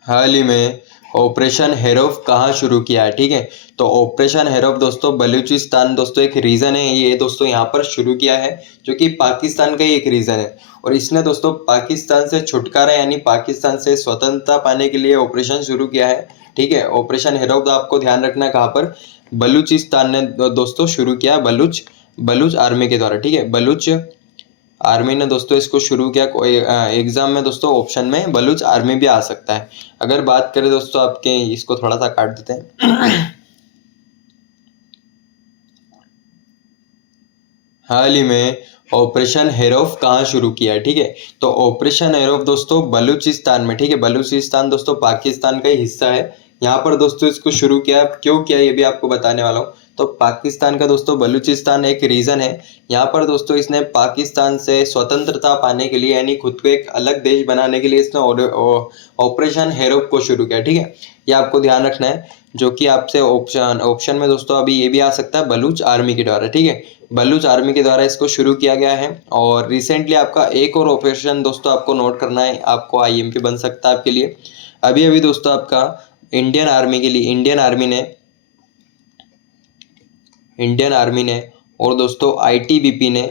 हाल ही में ऑपरेशन हेरोफ कहाँ शुरू किया है, ठीक है। तो ऑपरेशन हेरोफ दोस्तों बलूचिस्तान दोस्तों एक रीजन है, ये दोस्तों यहाँ पर शुरू किया है, जो कि पाकिस्तान का ही एक रीजन है। और इसने दोस्तों पाकिस्तान से छुटकारा यानी पाकिस्तान से स्वतंत्रता पाने के लिए ऑपरेशन शुरू किया है, ठीक है। ऑपरेशन हेरोफ आपको ध्यान रखना है कहाँ पर, बलूचिस्तान ने दोस्तों शुरू किया, बलूच आर्मी के द्वारा, ठीक है। बलूच आर्मी ने दोस्तों इसको शुरू किया। कोई एग्जाम में दोस्तों ऑप्शन में बलूच आर्मी भी आ सकता है। अगर बात करें दोस्तों आपके, इसको थोड़ा सा काट देते हैं। हाल ही में ऑपरेशन हेरोफ कहाँ शुरू किया है, ठीक है। तो ऑपरेशन हेरोफ दोस्तों बलूचिस्तान में, ठीक है। बलूचिस्तान दोस्तों पाकिस्तान का ही हिस्सा है। यहाँ पर दोस्तों इसको शुरू किया, क्यों किया ये भी आपको बताने वाला हूँ। तो पाकिस्तान का दोस्तों बलूचिस्तान एक रीजन है। यहाँ पर दोस्तों इसने पाकिस्तान से स्वतंत्रता पाने के लिए यानी खुद को एक अलग देश बनाने के लिए इसने ऑपरेशन हेरोफ को शुरू किया, ठीक है। ये आपको ध्यान रखना है, जो कि आपसे ऑप्शन में दोस्तों अभी ये भी आ सकता है बलूच आर्मी के द्वारा, ठीक है। बलूच आर्मी के द्वारा इसको शुरू किया गया है। और रिसेंटली आपका एक और ऑपरेशन दोस्तों आपको नोट करना है, आपको आईएमपी बन सकता है आपके लिए। अभी अभी दोस्तों आपका इंडियन आर्मी के लिए इंडियन आर्मी ने और दोस्तों आईटीबीपी ने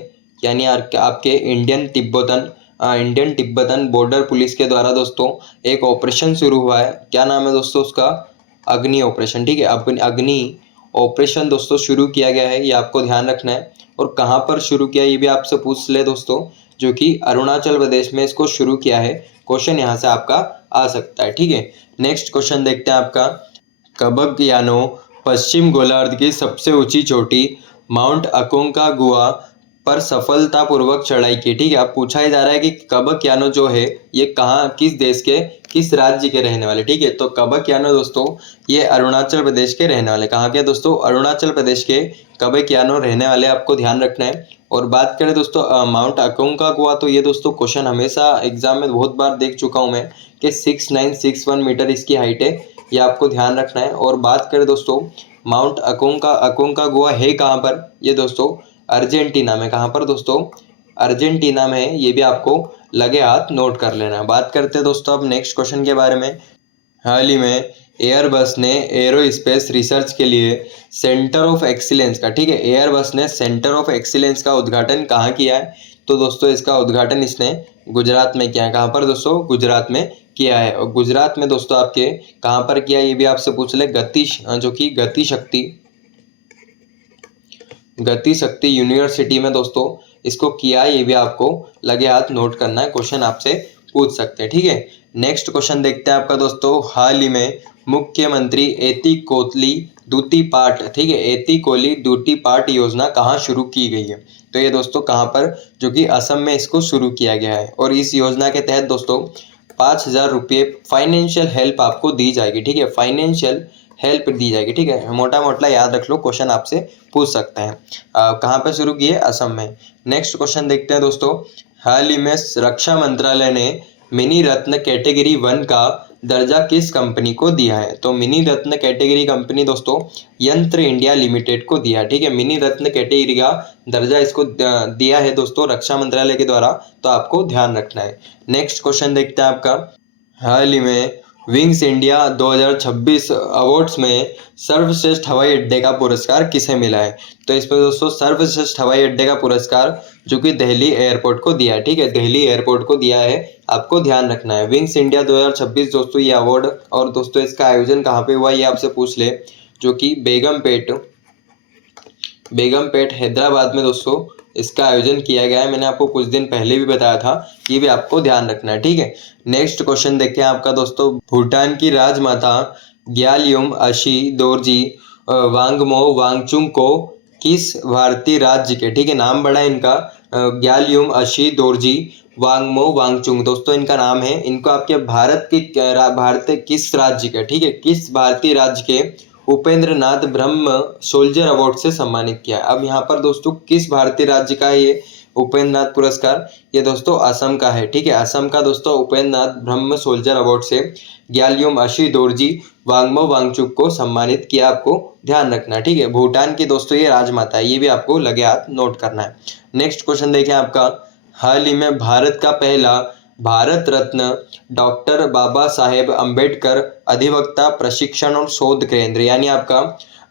यानी आपके इंडियन तिब्बतन बॉर्डर पुलिस के द्वारा दोस्तों एक ऑपरेशन शुरू हुआ है। क्या नाम है दोस्तों उसका, अग्नि ऑपरेशन, ठीक है। अग्नि ऑपरेशन दोस्तों शुरू किया गया है, ये आपको ध्यान रखना है। और कहाँ पर शुरू किया ये भी आपसे पूछ ले दोस्तों, जो कि अरुणाचल प्रदेश में इसको शुरू किया है। क्वेश्चन यहाँ से आपका आ सकता है, ठीक है। नेक्स्ट क्वेश्चन देखते हैं आपका, कबक यानो पश्चिम गोलार्ध की सबसे ऊंची चोटी माउंट अकोंकागुआ पर सफलतापूर्वक चढ़ाई की, ठीक है। अब पूछा ही जा रहा है कि कबक यानो जो है ये कहाँ, किस देश के, किस राज्य के रहने वाले, ठीक है। तो कबक यानो दोस्तों ये अरुणाचल प्रदेश के रहने वाले, कहाँ के दोस्तों, अरुणाचल प्रदेश के कबक यानो रहने वाले, आपको ध्यान रखना है। और बात करें दोस्तों माउंट अकोंकागुआ, तो ये दोस्तों क्वेश्चन हमेशा एग्जाम में बहुत बार देख चुका हूँ मैं कि 6961 मीटर इसकी हाइट है, ये आपको ध्यान रखना है। और बात करें दोस्तों माउंट अकोंकागुआ है कहाँ पर, ये दोस्तों अर्जेंटीना में, कहाँ पर दोस्तों, अर्जेंटीना में है, ये भी आपको लगे हाथ नोट कर लेना है। बात करते हैं दोस्तों अब नेक्स्ट क्वेश्चन के बारे में। हाल ही में एयरबस ने एरोस्पेस रिसर्च के लिए सेंटर ऑफ एक्सीलेंस का, ठीक है, एयरबस ने सेंटर ऑफ एक्सीलेंस का उद्घाटन कहाँ किया है। तो दोस्तों इसका उद्घाटन इसने गुजरात में किया है। कहाँ पर दोस्तों, गुजरात में किया है। और गुजरात में दोस्तों आपके कहाँ पर किया ये भी आपसे पूछ ले, जो कि गति शक्ति यूनिवर्सिटी में दोस्तों इसको किया है, ये भी आपको लगे हाथ नोट करना है, क्वेश्चन आपसे पूछ सकते हैं, ठीक है। नेक्स्ट क्वेश्चन देखते हैं आपका दोस्तों, हाल ही में मुख्यमंत्री एती कोली दूती पाट, ठीक है, एती कोली दूती पाट योजना कहाँ शुरू की गई है। तो ये दोस्तों कहाँ पर, जो कि असम में इसको शुरू किया गया है। और इस योजना के तहत दोस्तों 5000 रुपये फाइनेंशियल हेल्प आपको दी जाएगी, ठीक है, फाइनेंशियल हेल्प दी जाएगी, ठीक है। मोटा मोटा याद रख लो, क्वेश्चन आपसे पूछ सकते हैं। कहाँ पे शुरू किए, असम में। नेक्स्ट क्वेश्चन देखते हैं दोस्तों, हाल ही में रक्षा मंत्रालय ने मिनी रत्न कैटेगरी 1 का दर्जा किस कंपनी को दिया है। तो मिनी रत्न कैटेगरी कंपनी दोस्तों यंत्र इंडिया लिमिटेड को दिया है, ठीक है। मिनी रत्न कैटेगरी का दर्जा इसको दिया है दोस्तों रक्षा मंत्रालय के द्वारा, तो आपको ध्यान रखना है। नेक्स्ट क्वेश्चन देखते हैं आपका, हाल ही में विंग्स इंडिया 2026 अवार्ड्स में सर्वश्रेष्ठ हवाई अड्डे का पुरस्कार किसे मिला है। तो इसमें दोस्तों सर्वश्रेष्ठ हवाई अड्डे का पुरस्कार जो कि दिल्ली एयरपोर्ट को दिया है, ठीक है, दिल्ली एयरपोर्ट को दिया है, आपको ध्यान रखना है। विंग्स इंडिया 2026 दोस्तों ये अवार्ड, और दोस्तों इसका आयोजन कहाँ पे हुआ ये आपसे पूछ ले, जो कि बेगमपेट हैदराबाद में दोस्तों इसका आयोजन किया गया है। मैंने आपको कुछ दिन पहले भी बताया था, ये भी आपको ध्यान रखना है, ठीक है। नेक्स्ट क्वेश्चन देखते हैं आपका दोस्तों, भूटान की राजमाता ग्यालयूम अशी दोरजी वांगमो वांगचुंग को किस भारतीय राज्य के, ठीक है, नाम बड़ा है इनका, ग्यालयूम अशी दोरजी वांगमो वांगचुंग दोस्तों इनका नाम है। इनको आपके भारत किस राज्य के, ठीक है, किस भारतीय राज्य के उपेंद्र नाथ ब्रह्म सोल्जर अवार्ड से सम्मानित किया है। अब यहाँ पर दोस्तों किस भारतीय राज्य का है ये उपेंद्र नाथ पुरस्कार, ये दोस्तों असम का है, ठीक है। असम का दोस्तों उपेंद्र नाथ ब्रह्म सोल्जर अवार्ड से ग्यालयूम अशी दोरजी वांगमो वांगचुक को सम्मानित किया, आपको ध्यान रखना है, ठीक है। भूटान की दोस्तों ये राजमाता है, ये भी आपको लगे हाथ नोट करना है। नेक्स्ट क्वेश्चन देखें आपका, हाल ही में भारत का पहला भारत रत्न डॉक्टर बाबा साहेब अम्बेडकर अधिवक्ता प्रशिक्षण और शोध केंद्र, यानी आपका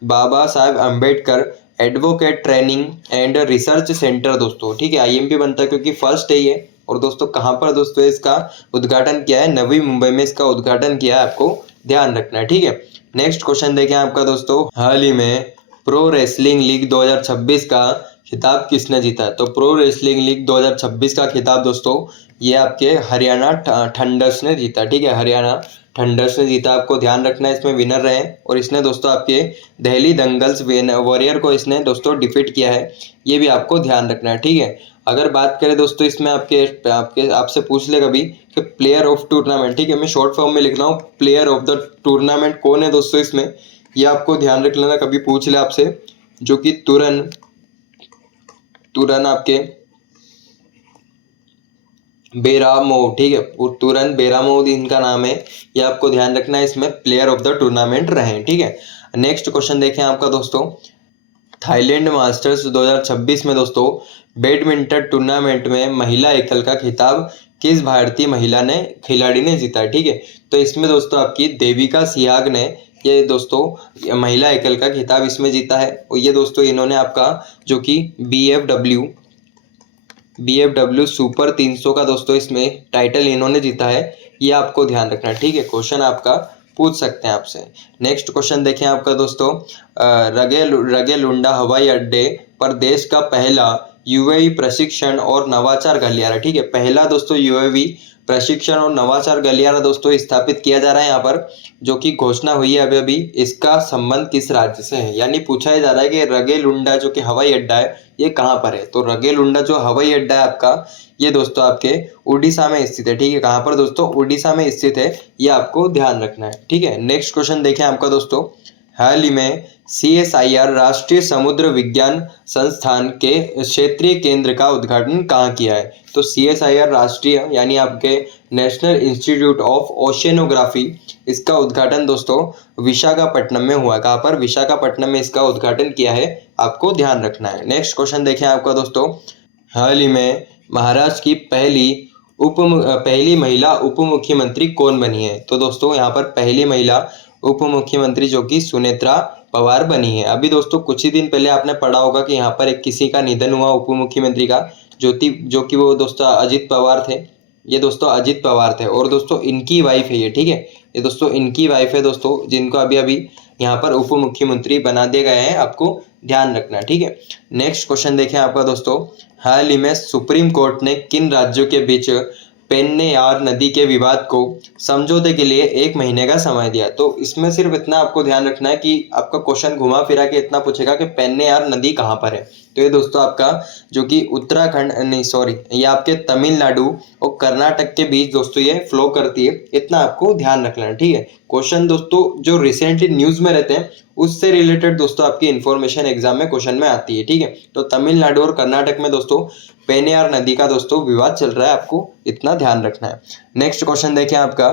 Baba Saheb Ambedkar advocate training and research centre दोस्तों, ठीक है। आईएमपी बनता है क्योंकि फर्स्ट है ये। और दोस्तों कहाँ पर दोस्तों इसका उद्घाटन किया है? नवी मुंबई में इसका उद्घाटन किया है, आपको ध्यान रखना है, ठीक है। नेक्स्ट क्वेश्चन देखें आपका दोस्तों, हाल ही में प्रो रेसलिंग लीग 2026 का खिताब किसने जीता है? तो प्रो रेसलिंग लीग 2026 का खिताब दोस्तों ये आपके हरियाणा थंडर्स ने जीता, ठीक है। हरियाणा थंडर्स ने जीता, आपको ध्यान रखना है, इसमें विनर रहे। और इसने दोस्तों आपके दिल्ली दंगल्स वॉरियर को इसने दोस्तों डिफीट किया है, ये भी आपको ध्यान रखना है, ठीक है। अगर बात करें दोस्तों इसमें आपसे पूछ ले कभी कि प्लेयर ऑफ टूर्नामेंट, ठीक है, मैं शॉर्ट फॉर्म में लिख रहा हूँ, प्लेयर ऑफ द टूर्नामेंट कौन है दोस्तों इसमें, ये आपको ध्यान रख लेना, कभी पूछ ले आपसे, जो कि तुरन आपके बेरामो, ठीक है, तुरन बेरामो इनका नाम है, ये आपको ध्यान रखना है, इसमें प्लेयर ऑफ द टूर्नामेंट रहे, ठीक है। नेक्स्ट क्वेश्चन देखें आपका दोस्तों, थाईलैंड मास्टर्स 2026 में दोस्तों बैडमिंटन टूर्नामेंट में महिला एकल का खिताब किस भारतीय खिलाड़ी ने जीता है, ठीक है। तो इसमें दोस्तों आपकी देविका सिहाग ने ये दोस्तों महिला एकल का खिताब इसमें जीता है। और ये दोस्तों इन्होंने आपका जो कि BFW सुपर 300 का दोस्तों इसमें टाइटल इन्होंने जीता है, ये आपको ध्यान रखना है, ठीक है। क्वेश्चन आपका पूछ सकते हैं आपसे। नेक्स्ट क्वेश्चन देखें आपका दोस्तों, रगे लुंडा हवाई अड्डे पर देश का पहला यूएवी प्रशिक्षण और नवाचार गलियारा, ठीक है, पहला दोस्तों यूएवी प्रशिक्षण और नवाचार गलियारा दोस्तों स्थापित किया जा रहा है यहाँ पर, जो कि घोषणा हुई है अभी अभी। इसका संबंध किस राज्य से है, यानी पूछा जा रहा है कि रगे लुंडा जो कि हवाई अड्डा है ये कहाँ पर है? तो रगे लुंडा जो हवाई अड्डा है आपका, ये दोस्तों आपके उड़ीसा में स्थित है, ठीक है। कहाँ पर दोस्तों? उड़ीसा में स्थित है, ये आपको ध्यान रखना है, ठीक है। नेक्स्ट क्वेश्चन देखें आपका दोस्तों, हाल ही में CSIR राष्ट्रीय समुद्र विज्ञान संस्थान के क्षेत्रीय केंद्र का उद्घाटन कहाँ किया है? तो CSIR राष्ट्रीय यानी आपके नेशनल इंस्टीट्यूट ऑफ ओशियनोग्राफी, इसका उद्घाटन दोस्तों विशाखापट्टनम में हुआ। कहाँ पर? विशाखापट्टनम में इसका उद्घाटन किया है, आपको ध्यान रखना है। नेक्स्ट क्वेश्चन देखें आपका दोस्तों, हाल ही में महाराष्ट्र की पहली महिला उप मुख्यमंत्री कौन बनी है? तो दोस्तों यहाँ पर पहली महिला उप मुख्यमंत्री जो कि सुनेत्रा पवार बनी है। अभी दोस्तों कुछ ही दिन पहले आपने पढ़ा होगा कि यहाँ पर एक किसी का निधन हुआ उप मुख्यमंत्री का, जो कि वो दोस्तों अजित पवार थे। ये दोस्तों अजित पवार थे और दोस्तों इनकी वाइफ है ये, ठीक है। ये दोस्तों इनकी वाइफ है दोस्तों, जिनको अभी अभी यहाँ पर उप मुख्यमंत्री बना दिए गए हैं, आपको ध्यान रखना, ठीक है। नेक्स्ट क्वेश्चन देखें आपका दोस्तों, हाल ही में सुप्रीम कोर्ट ने किन राज्यों के बीच पेन्नेयार नदी के विवाद को समझौते के लिए 1 महीने का समय दिया? तो इसमें सिर्फ इतना आपको ध्यान रखना है कि आपका क्वेश्चन घुमा फिरा के इतना पूछेगा कि पेन्नेयार नदी कहाँ पर है। तो ये दोस्तों आपका जो कि उत्तराखंड नहीं सॉरी ये आपके तमिलनाडु और कर्नाटक के बीच दोस्तों ये फ्लो करती है, इतना आपको ध्यान रखना है, ठीक है। क्वेश्चन दोस्तों जो रिसेंटली न्यूज में रहते हैं उससे रिलेटेड दोस्तों आपकी इन्फॉर्मेशन एग्जाम में क्वेश्चन में आती है, ठीक है। तो तमिलनाडु और कर्नाटक में दोस्तों पेन्नेयार नदी का दोस्तों विवाद चल रहा है, आपको इतना ध्यान रखना है। नेक्स्ट क्वेश्चन देखें आपका,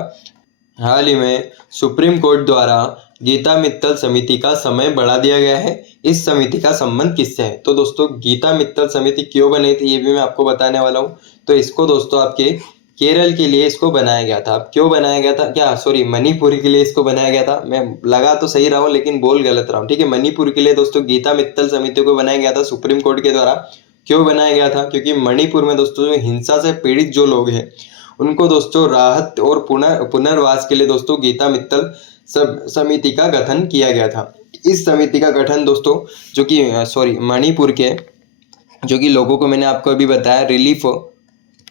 हाल ही में सुप्रीम कोर्ट द्वारा गीता मित्तल समिति का समय बढ़ा दिया गया है, इस समिति का संबंध किससे है? तो दोस्तों गीता मित्तल समिति क्यों बनी थी ये भी मैं आपको बताने वाला हूँ। तो इसको दोस्तों आपके केरल के लिए इसको बनाया गया था। अब क्यों बनाया गया था, क्या सॉरी मणिपुर के लिए इसको बनाया गया था, मैं लगा तो सही रहा हूँ लेकिन बोल गलत रहा हूँ, ठीक है। मणिपुर के लिए दोस्तों गीता मित्तल समिति को बनाया गया था सुप्रीम कोर्ट के द्वारा। क्यों बनाया गया था? क्योंकि मणिपुर में दोस्तों जो हिंसा से पीड़ित जो लोग हैं उनको दोस्तों राहत और पुनर्वास के लिए दोस्तों गीता मित्तल समिति का गठन किया गया था। इस समिति का गठन दोस्तों जो कि मणिपुर के जो कि लोगों को मैंने आपको अभी बताया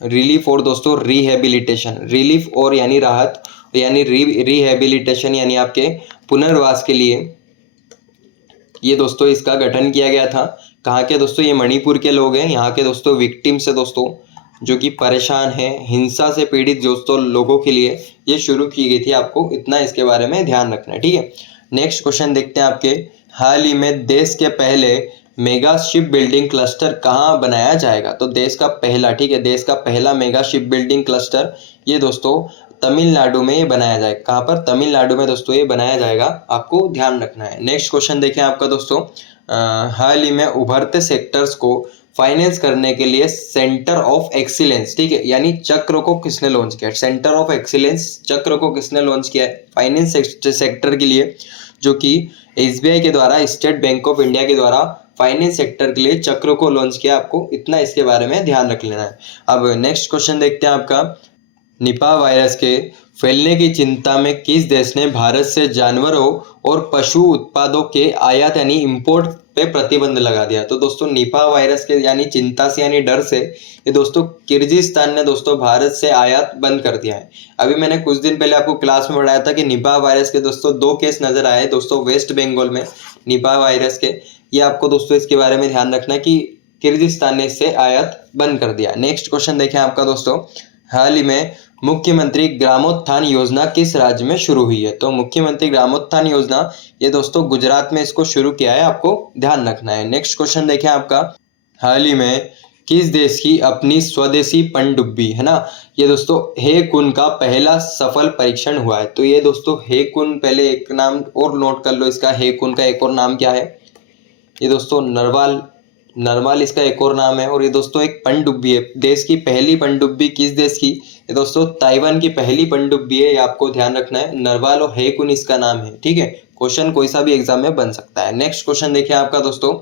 रिलीफ और दोस्तों रिहेबिलिटेशन, रिलीफ और यानी राहत यानी रिहेबिलिटेशन यानी आपके पुनर्वास के लिए ये दोस्तों इसका गठन किया गया था। कहाँ के दोस्तों? ये मणिपुर के लोग हैं, यहाँ के दोस्तों विक्टिम से दोस्तों जो कि परेशान हैं, हिंसा से पीड़ित दोस्तों लोगों के लिए ये शुरू की गई थी, आपको इतना इसके बारे में ध्यान रखना है, ठीक है। नेक्स्ट क्वेश्चन देखते हैं आपके, हाल ही में देश के पहले मेगा शिप बिल्डिंग क्लस्टर कहाँ बनाया जाएगा? तो देश का पहला, ठीक है, देश का पहला मेगा शिप बिल्डिंग क्लस्टर ये दोस्तों तमिलनाडु में ये बनाया जाएगा। कहाँ पर? तमिलनाडु में दोस्तों ये बनाया जाएगा, आपको ध्यान रखना है। नेक्स्ट क्वेश्चन देखें आपका दोस्तों, हाल ही में उभरते सेक्टर्स को फाइनेंस करने के लिए सेंटर ऑफ एक्सीलेंस, ठीक है, यानी चक्र को किसने लॉन्च किया, सेंटर ऑफ एक्सीलेंस चक्र को किसने लॉन्च किया है फाइनेंस सेक्टर के लिए, जो कि एसबीआई के द्वारा, स्टेट बैंक ऑफ इंडिया के द्वारा फाइनेंस सेक्टर के लिए चक्र को लॉन्च किया। आपको इतना इसके बारे में ध्यान रख लेना है। अब नेक्स्ट क्वेश्चन देखते हैं आपका, निपाह वायरस के फैलने की चिंता में किस देश ने भारत से जानवरों और पशु उत्पादों के आयात यानी इंपोर्ट पे प्रतिबंध लगा दिया। तो दोस्तों निपाह वायरस के यानी चिंता से यानी डर से ये दोस्तों किर्गिस्तान ने दोस्तों भारत से आयात बंद कर दिया है। अभी मैंने कुछ दिन पहले आपको क्लास में पढ़ाया था कि निपाह वायरस के दोस्तों 2 केस नजर आए दोस्तों वेस्ट बंगाल में निपाह वायरस के। ये आपको दोस्तों इसके बारे में ध्यान रखना कि किर्गिस्तान ने इससे आयात बंद कर दिया। नेक्स्ट क्वेश्चन देखें आपका दोस्तों, हाल ही में मुख्यमंत्री ग्रामोत्थान योजना किस राज्य में शुरू हुई है। तो मुख्यमंत्री ग्रामोत्थान योजना ये दोस्तों गुजरात में इसको शुरू किया है, आपको ध्यान रखना है। नेक्स्ट क्वेश्चन देखें आपका, हाल ही में किस देश की अपनी स्वदेशी पनडुब्बी है ना, ये दोस्तों हे कुन का पहला सफल परीक्षण हुआ है। तो ये दोस्तों हे कुन, पहले एक नाम और नोट कर लो इसका, हे कुन का एक और नाम क्या है, ये दोस्तों नरवाल इसका एक और नाम है। और ये दोस्तों एक पनडुब्बी है, देश की पहली पनडुब्बी किस देश की, ये दोस्तों ताइवान की पहली पनडुब्बी है, ये आपको ध्यान रखना है। नरवाल और हेकुन इसका नाम है, ठीक है। क्वेश्चन कोई सा भी एग्जाम में बन सकता है। नेक्स्ट क्वेश्चन देखिए आपका दोस्तों,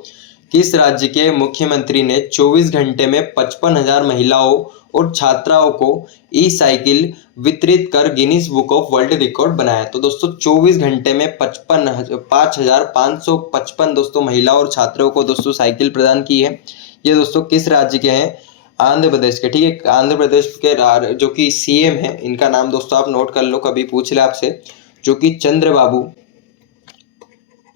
किस राज्य के मुख्यमंत्री ने 24 घंटे में 55,000 महिलाओं और छात्राओं को ई साइकिल वितरित कर Guinness book of world record बनाया। तो दोस्तों 24 घंटे में 5,555 दोस्तों महिलाओं और छात्रों को दोस्तों साइकिल प्रदान की है। ये दोस्तों किस राज्य के हैं, आंध्र प्रदेश के, ठीक है। आंध्र प्रदेश के जो कि सीएम है, इनका नाम दोस्तों आप नोट कर लो, कभी पूछ ले आपसे, जो कि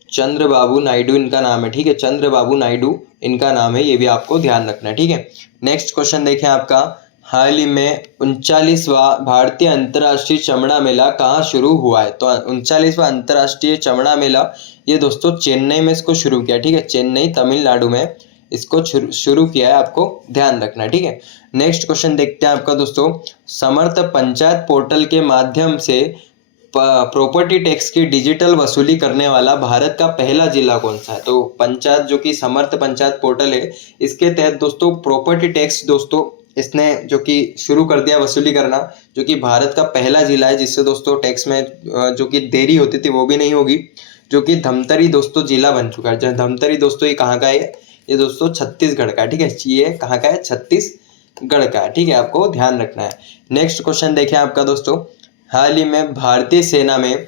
चंद्रबाबू नायडू इनका नाम है, ठीक है। चंद्रबाबू नायडू इनका नाम है, ये भी आपको ध्यान रखना है, ठीक है। नेक्स्ट क्वेश्चन देखें आपका, हाल ही में 39वां भारतीय अंतर्राष्ट्रीय चमड़ा मेला कहाँ शुरू हुआ है। तो 39वां अंतर्राष्ट्रीय चमड़ा मेला ये दोस्तों चेन्नई में इसको शुरू किया, ठीक है। चेन्नई तमिलनाडु में इसको शुरू किया है, आपको ध्यान रखना है, ठीक है। नेक्स्ट क्वेश्चन देखते हैं आपका दोस्तों, समर्थ पंचायत पोर्टल के माध्यम से प्रॉपर्टी टैक्स की डिजिटल वसूली करने वाला भारत का पहला जिला कौन सा है। तो पंचायत जो कि समर्थ पंचायत पोर्टल है, इसके तहत दोस्तों प्रॉपर्टी टैक्स दोस्तों इसने जो कि शुरू कर दिया वसूली करना, जो कि भारत का पहला जिला है जिससे दोस्तों टैक्स में जो कि देरी होती थी वो भी नहीं होगी, जो कि धमतरी दोस्तों जिला बन चुका है। जहाँ धमतरी दोस्तों ये कहाँ का है, ये दोस्तों छत्तीसगढ़ का है, ठीक है। ये कहाँ का है, छत्तीसगढ़ का है, ठीक है, आपको ध्यान रखना है। नेक्स्ट क्वेश्चन देखें आपका दोस्तों, हाल ही में भारतीय सेना में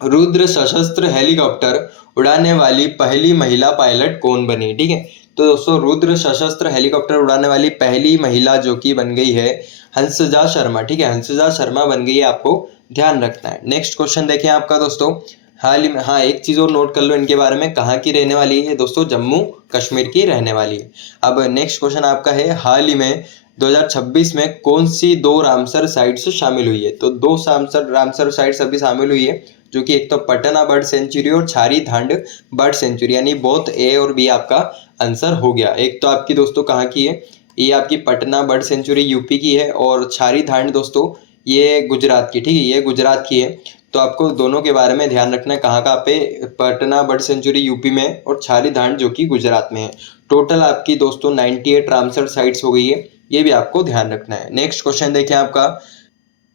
रुद्र सशस्त्र हेलीकॉप्टर उड़ाने वाली पहली महिला पायलट कौन बनी, ठीक है। तो दोस्तों रुद्र सशस्त्र हेलीकॉप्टर उड़ाने वाली पहली महिला जो कि बन गई है हंसजा शर्मा, ठीक है, हंसजा शर्मा बन गई है, आपको ध्यान रखना है। नेक्स्ट क्वेश्चन देखें आपका दोस्तों, हाल ही में, हाँ एक चीज़ और नोट कर लो इनके बारे में, कहाँ की रहने वाली है दोस्तों, जम्मू कश्मीर की रहने वाली है। अब नेक्स्ट क्वेश्चन आपका है, हाल ही में 2026 में कौन सी 2 रामसर साइट्स शामिल हुई है। तो 2 रामसर साइट्स अभी शामिल हुई है, जो कि एक तो पटना बर्ड सेंचुरी और छारी धांड बर्ड सेंचुरी, यानी बोथ ए और बी आपका आंसर हो गया। एक तो आपकी दोस्तों कहाँ की है, ये आपकी पटना बर्ड सेंचुरी यूपी की है, और छारी धांड दोस्तों ये गुजरात की, ठीक है, ये गुजरात की है। तो आपको दोनों के बारे में ध्यान रखना है, कहाँ पे, पटना बर्ड सेंचुरी यूपी में और छारी धांड जो कि गुजरात में है। टोटल आपकी दोस्तों 98 रामसर साइट्स हो गई है, ये भी आपको ध्यान रखना है। नेक्स्ट क्वेश्चन देखिए आपका,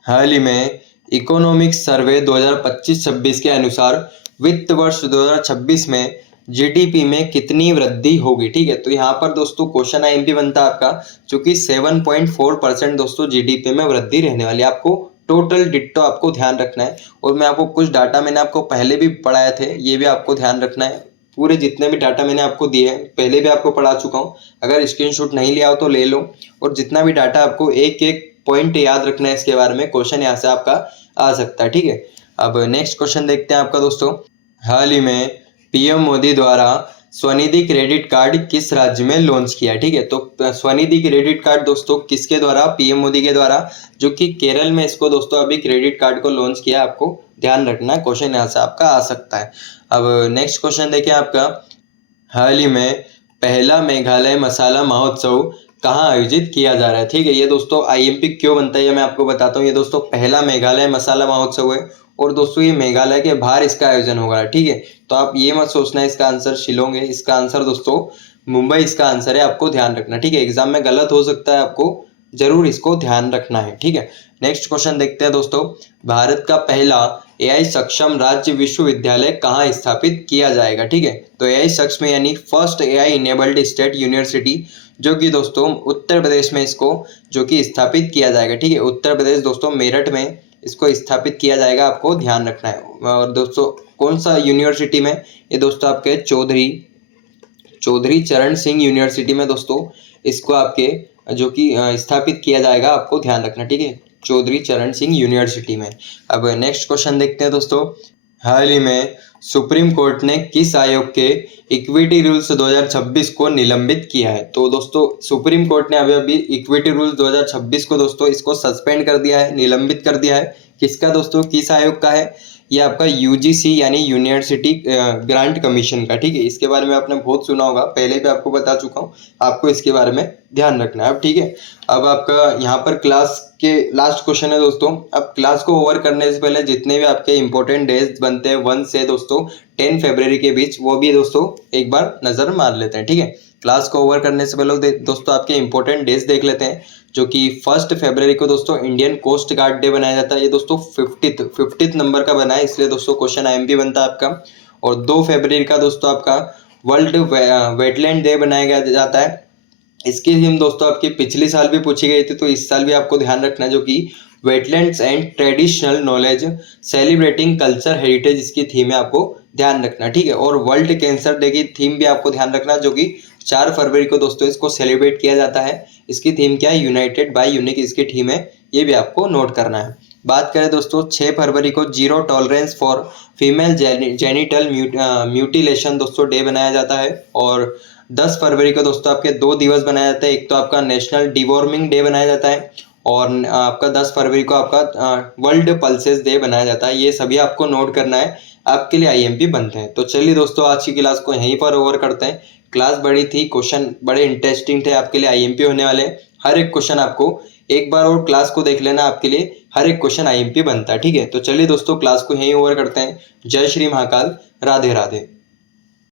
हाल ही में इकोनॉमिक्स सर्वे 2025-26 के अनुसार वित्त वर्ष 2026 में जीडीपी में कितनी वृद्धि होगी, ठीक है। तो यहाँ पर दोस्तों क्वेश्चन आईएमपी बनता है आपका, जो कि 7.4% दोस्तों जीडीपी में वृद्धि रहने वाली है। आपको टोटल डिट्टो आपको ध्यान रखना है, और मैं आपको कुछ डाटा मैंने आपको पहले भी पढ़ाए थे, ये भी आपको ध्यान रखना है। पूरे जितने भी डाटा मैंने आपको दिए हैं पहले भी आपको पढ़ा चुका हूँ, अगर स्क्रीनशॉट नहीं लिया हो तो ले लो, और जितना भी डाटा आपको एक एक पॉइंट याद रखना है इसके बारे में, क्वेश्चन यहाँ से आपका आ सकता है, ठीक है। अब नेक्स्ट क्वेश्चन देखते हैं आपका दोस्तों, हाल ही में पीएम मोदी द्वारा स्वनिधि क्रेडिट कार्ड किस राज्य में लॉन्च किया, ठीक है। तो स्वनिधि क्रेडिट कार्ड दोस्तों किसके द्वारा, पीएम मोदी के द्वारा, जो कि केरल में इसको दोस्तों अभी क्रेडिट कार्ड को लॉन्च किया, आपको ध्यान रखना है, क्वेश्चन यहाँ से आपका आ सकता है। अब नेक्स्ट क्वेश्चन देखिए आपका, हाल ही में पहला मेघालय मसाला महोत्सव कहाँ आयोजित किया जा रहा है, ठीक है। ये दोस्तों आईएमपी क्यों बनता है ये मैं आपको बताता हूँ। ये दोस्तों पहला मेघालय मसाला महोत्सव है, और दोस्तों ये मेघालय के बाहर इसका आयोजन होगा, ठीक है। तो आप ये मत सोचना इसका आंसर शिलोंग है, इसका आंसर दोस्तों मुंबई इसका आंसर है, आपको ध्यान रखना, ठीक है। एग्जाम में गलत हो सकता है, आपको जरूर इसको ध्यान रखना है, ठीक है। नेक्स्ट क्वेश्चन देखते हैं दोस्तों। भारत का पहला एआई सक्षम राज्य विश्वविद्यालय कहाँ स्थापित किया जाएगा, ठीक है। तो एआई सक्षम यानी first AI enabled state university, जो कि दोस्तों उत्तर प्रदेश में इसको जो कि स्थापित किया जाएगा, ठीक है। उत्तर प्रदेश दोस्तों मेरठ में इसको स्थापित किया जाएगा, आपको ध्यान रखना है। और दोस्तों कौन सा यूनिवर्सिटी में, ये दोस्तों आपके चौधरी चरण सिंह यूनिवर्सिटी में दोस्तों इसको आपके जो कि स्थापित किया जाएगा, आपको ध्यान रखना, ठीक है। चौधरी चरण सिंह यूनिवर्सिटी में। अब नेक्स्ट क्वेश्चन देखते हैं दोस्तों। हाल ही में सुप्रीम कोर्ट ने किस आयोग के इक्विटी रूल्स 2026 को निलंबित किया है? तो दोस्तों सुप्रीम कोर्ट ने अभी इक्विटी रूल्स 2026 को दोस्तों इसको सस्पेंड कर दिया है, निलंबित कर दिया है। किसका दोस्तों, किस आयोग का है? ये आपका यूजीसी यानी यूनिवर्सिटी ग्रांट कमीशन का, ठीक है। इसके बारे में आपने बहुत सुना होगा, पहले भी आपको बता चुका हूँ, आपको इसके बारे में ध्यान रखना है अब, ठीक है। अब आपका यहाँ पर क्लास के लास्ट क्वेश्चन है दोस्तों। अब क्लास को ओवर करने से पहले जितने भी आपके इंपॉर्टेंट डेज बनते हैं 1 से दोस्तों 10 फरवरी के बीच, वो भी दोस्तों एक बार नजर मार लेते हैं, ठीक है। क्लास को ओवर करने से पहले दोस्तों आपके इंपॉर्टेंट डेज देख लेते हैं, जो कि 1 फरवरी को दोस्तों इंडियन कोस्ट गार्ड डे बनाया जाता है। ये दोस्तों 50th नंबर का बना है, इसलिए दोस्तों क्वेश्चन आईएमपी बनता है आपका। और 2 फरवरी का दोस्तों आपका वर्ल्ड वेटलैंड डे बनाया जाता है। इसकी थीम दोस्तों आपकी पिछले साल भी पूछी गई थी, तो इस साल भी आपको ध्यान रखना, जो कि wetlands and traditional knowledge celebrating culture heritage इसकी थीम है, आपको ध्यान रखना, ठीक है। और वर्ल्ड कैंसर डे की थीम भी आपको ध्यान रखना, जो कि 4 फरवरी को दोस्तों इसको सेलिब्रेट किया जाता है। इसकी थीम क्या है? यूनाइटेड बाय यूनिक इसकी थीम है, ये भी आपको नोट करना है। बात करें दोस्तों 6 फरवरी को zero tolerance for female genital mutilation दोस्तों डे बनाया जाता है। और 10 फरवरी को दोस्तों आपके 2 दिवस बनाया जाता है, एक तो आपका नेशनल डिवॉर्मिंग डे बनाया जाता है, और आपका 10 फरवरी को आपका वर्ल्ड पल्सेस डे बनाया जाता है। ये सभी आपको नोट करना है, आपके लिए आईएमपी बनते हैं। तो चलिए दोस्तों आज की क्लास को यहीं पर ओवर करते हैं। क्लास बड़ी थी, क्वेश्चन बड़े इंटरेस्टिंग थे, आपके लिए आईएमपी होने वाले। हर एक क्वेश्चन आपको एक बार और क्लास को देख लेना, आपके लिए हर एक क्वेश्चन आईएमपी बनता है, ठीक है। तो चलिए दोस्तों क्लास को यहीं ओवर करते हैं। जय श्री महाकाल, राधे राधे।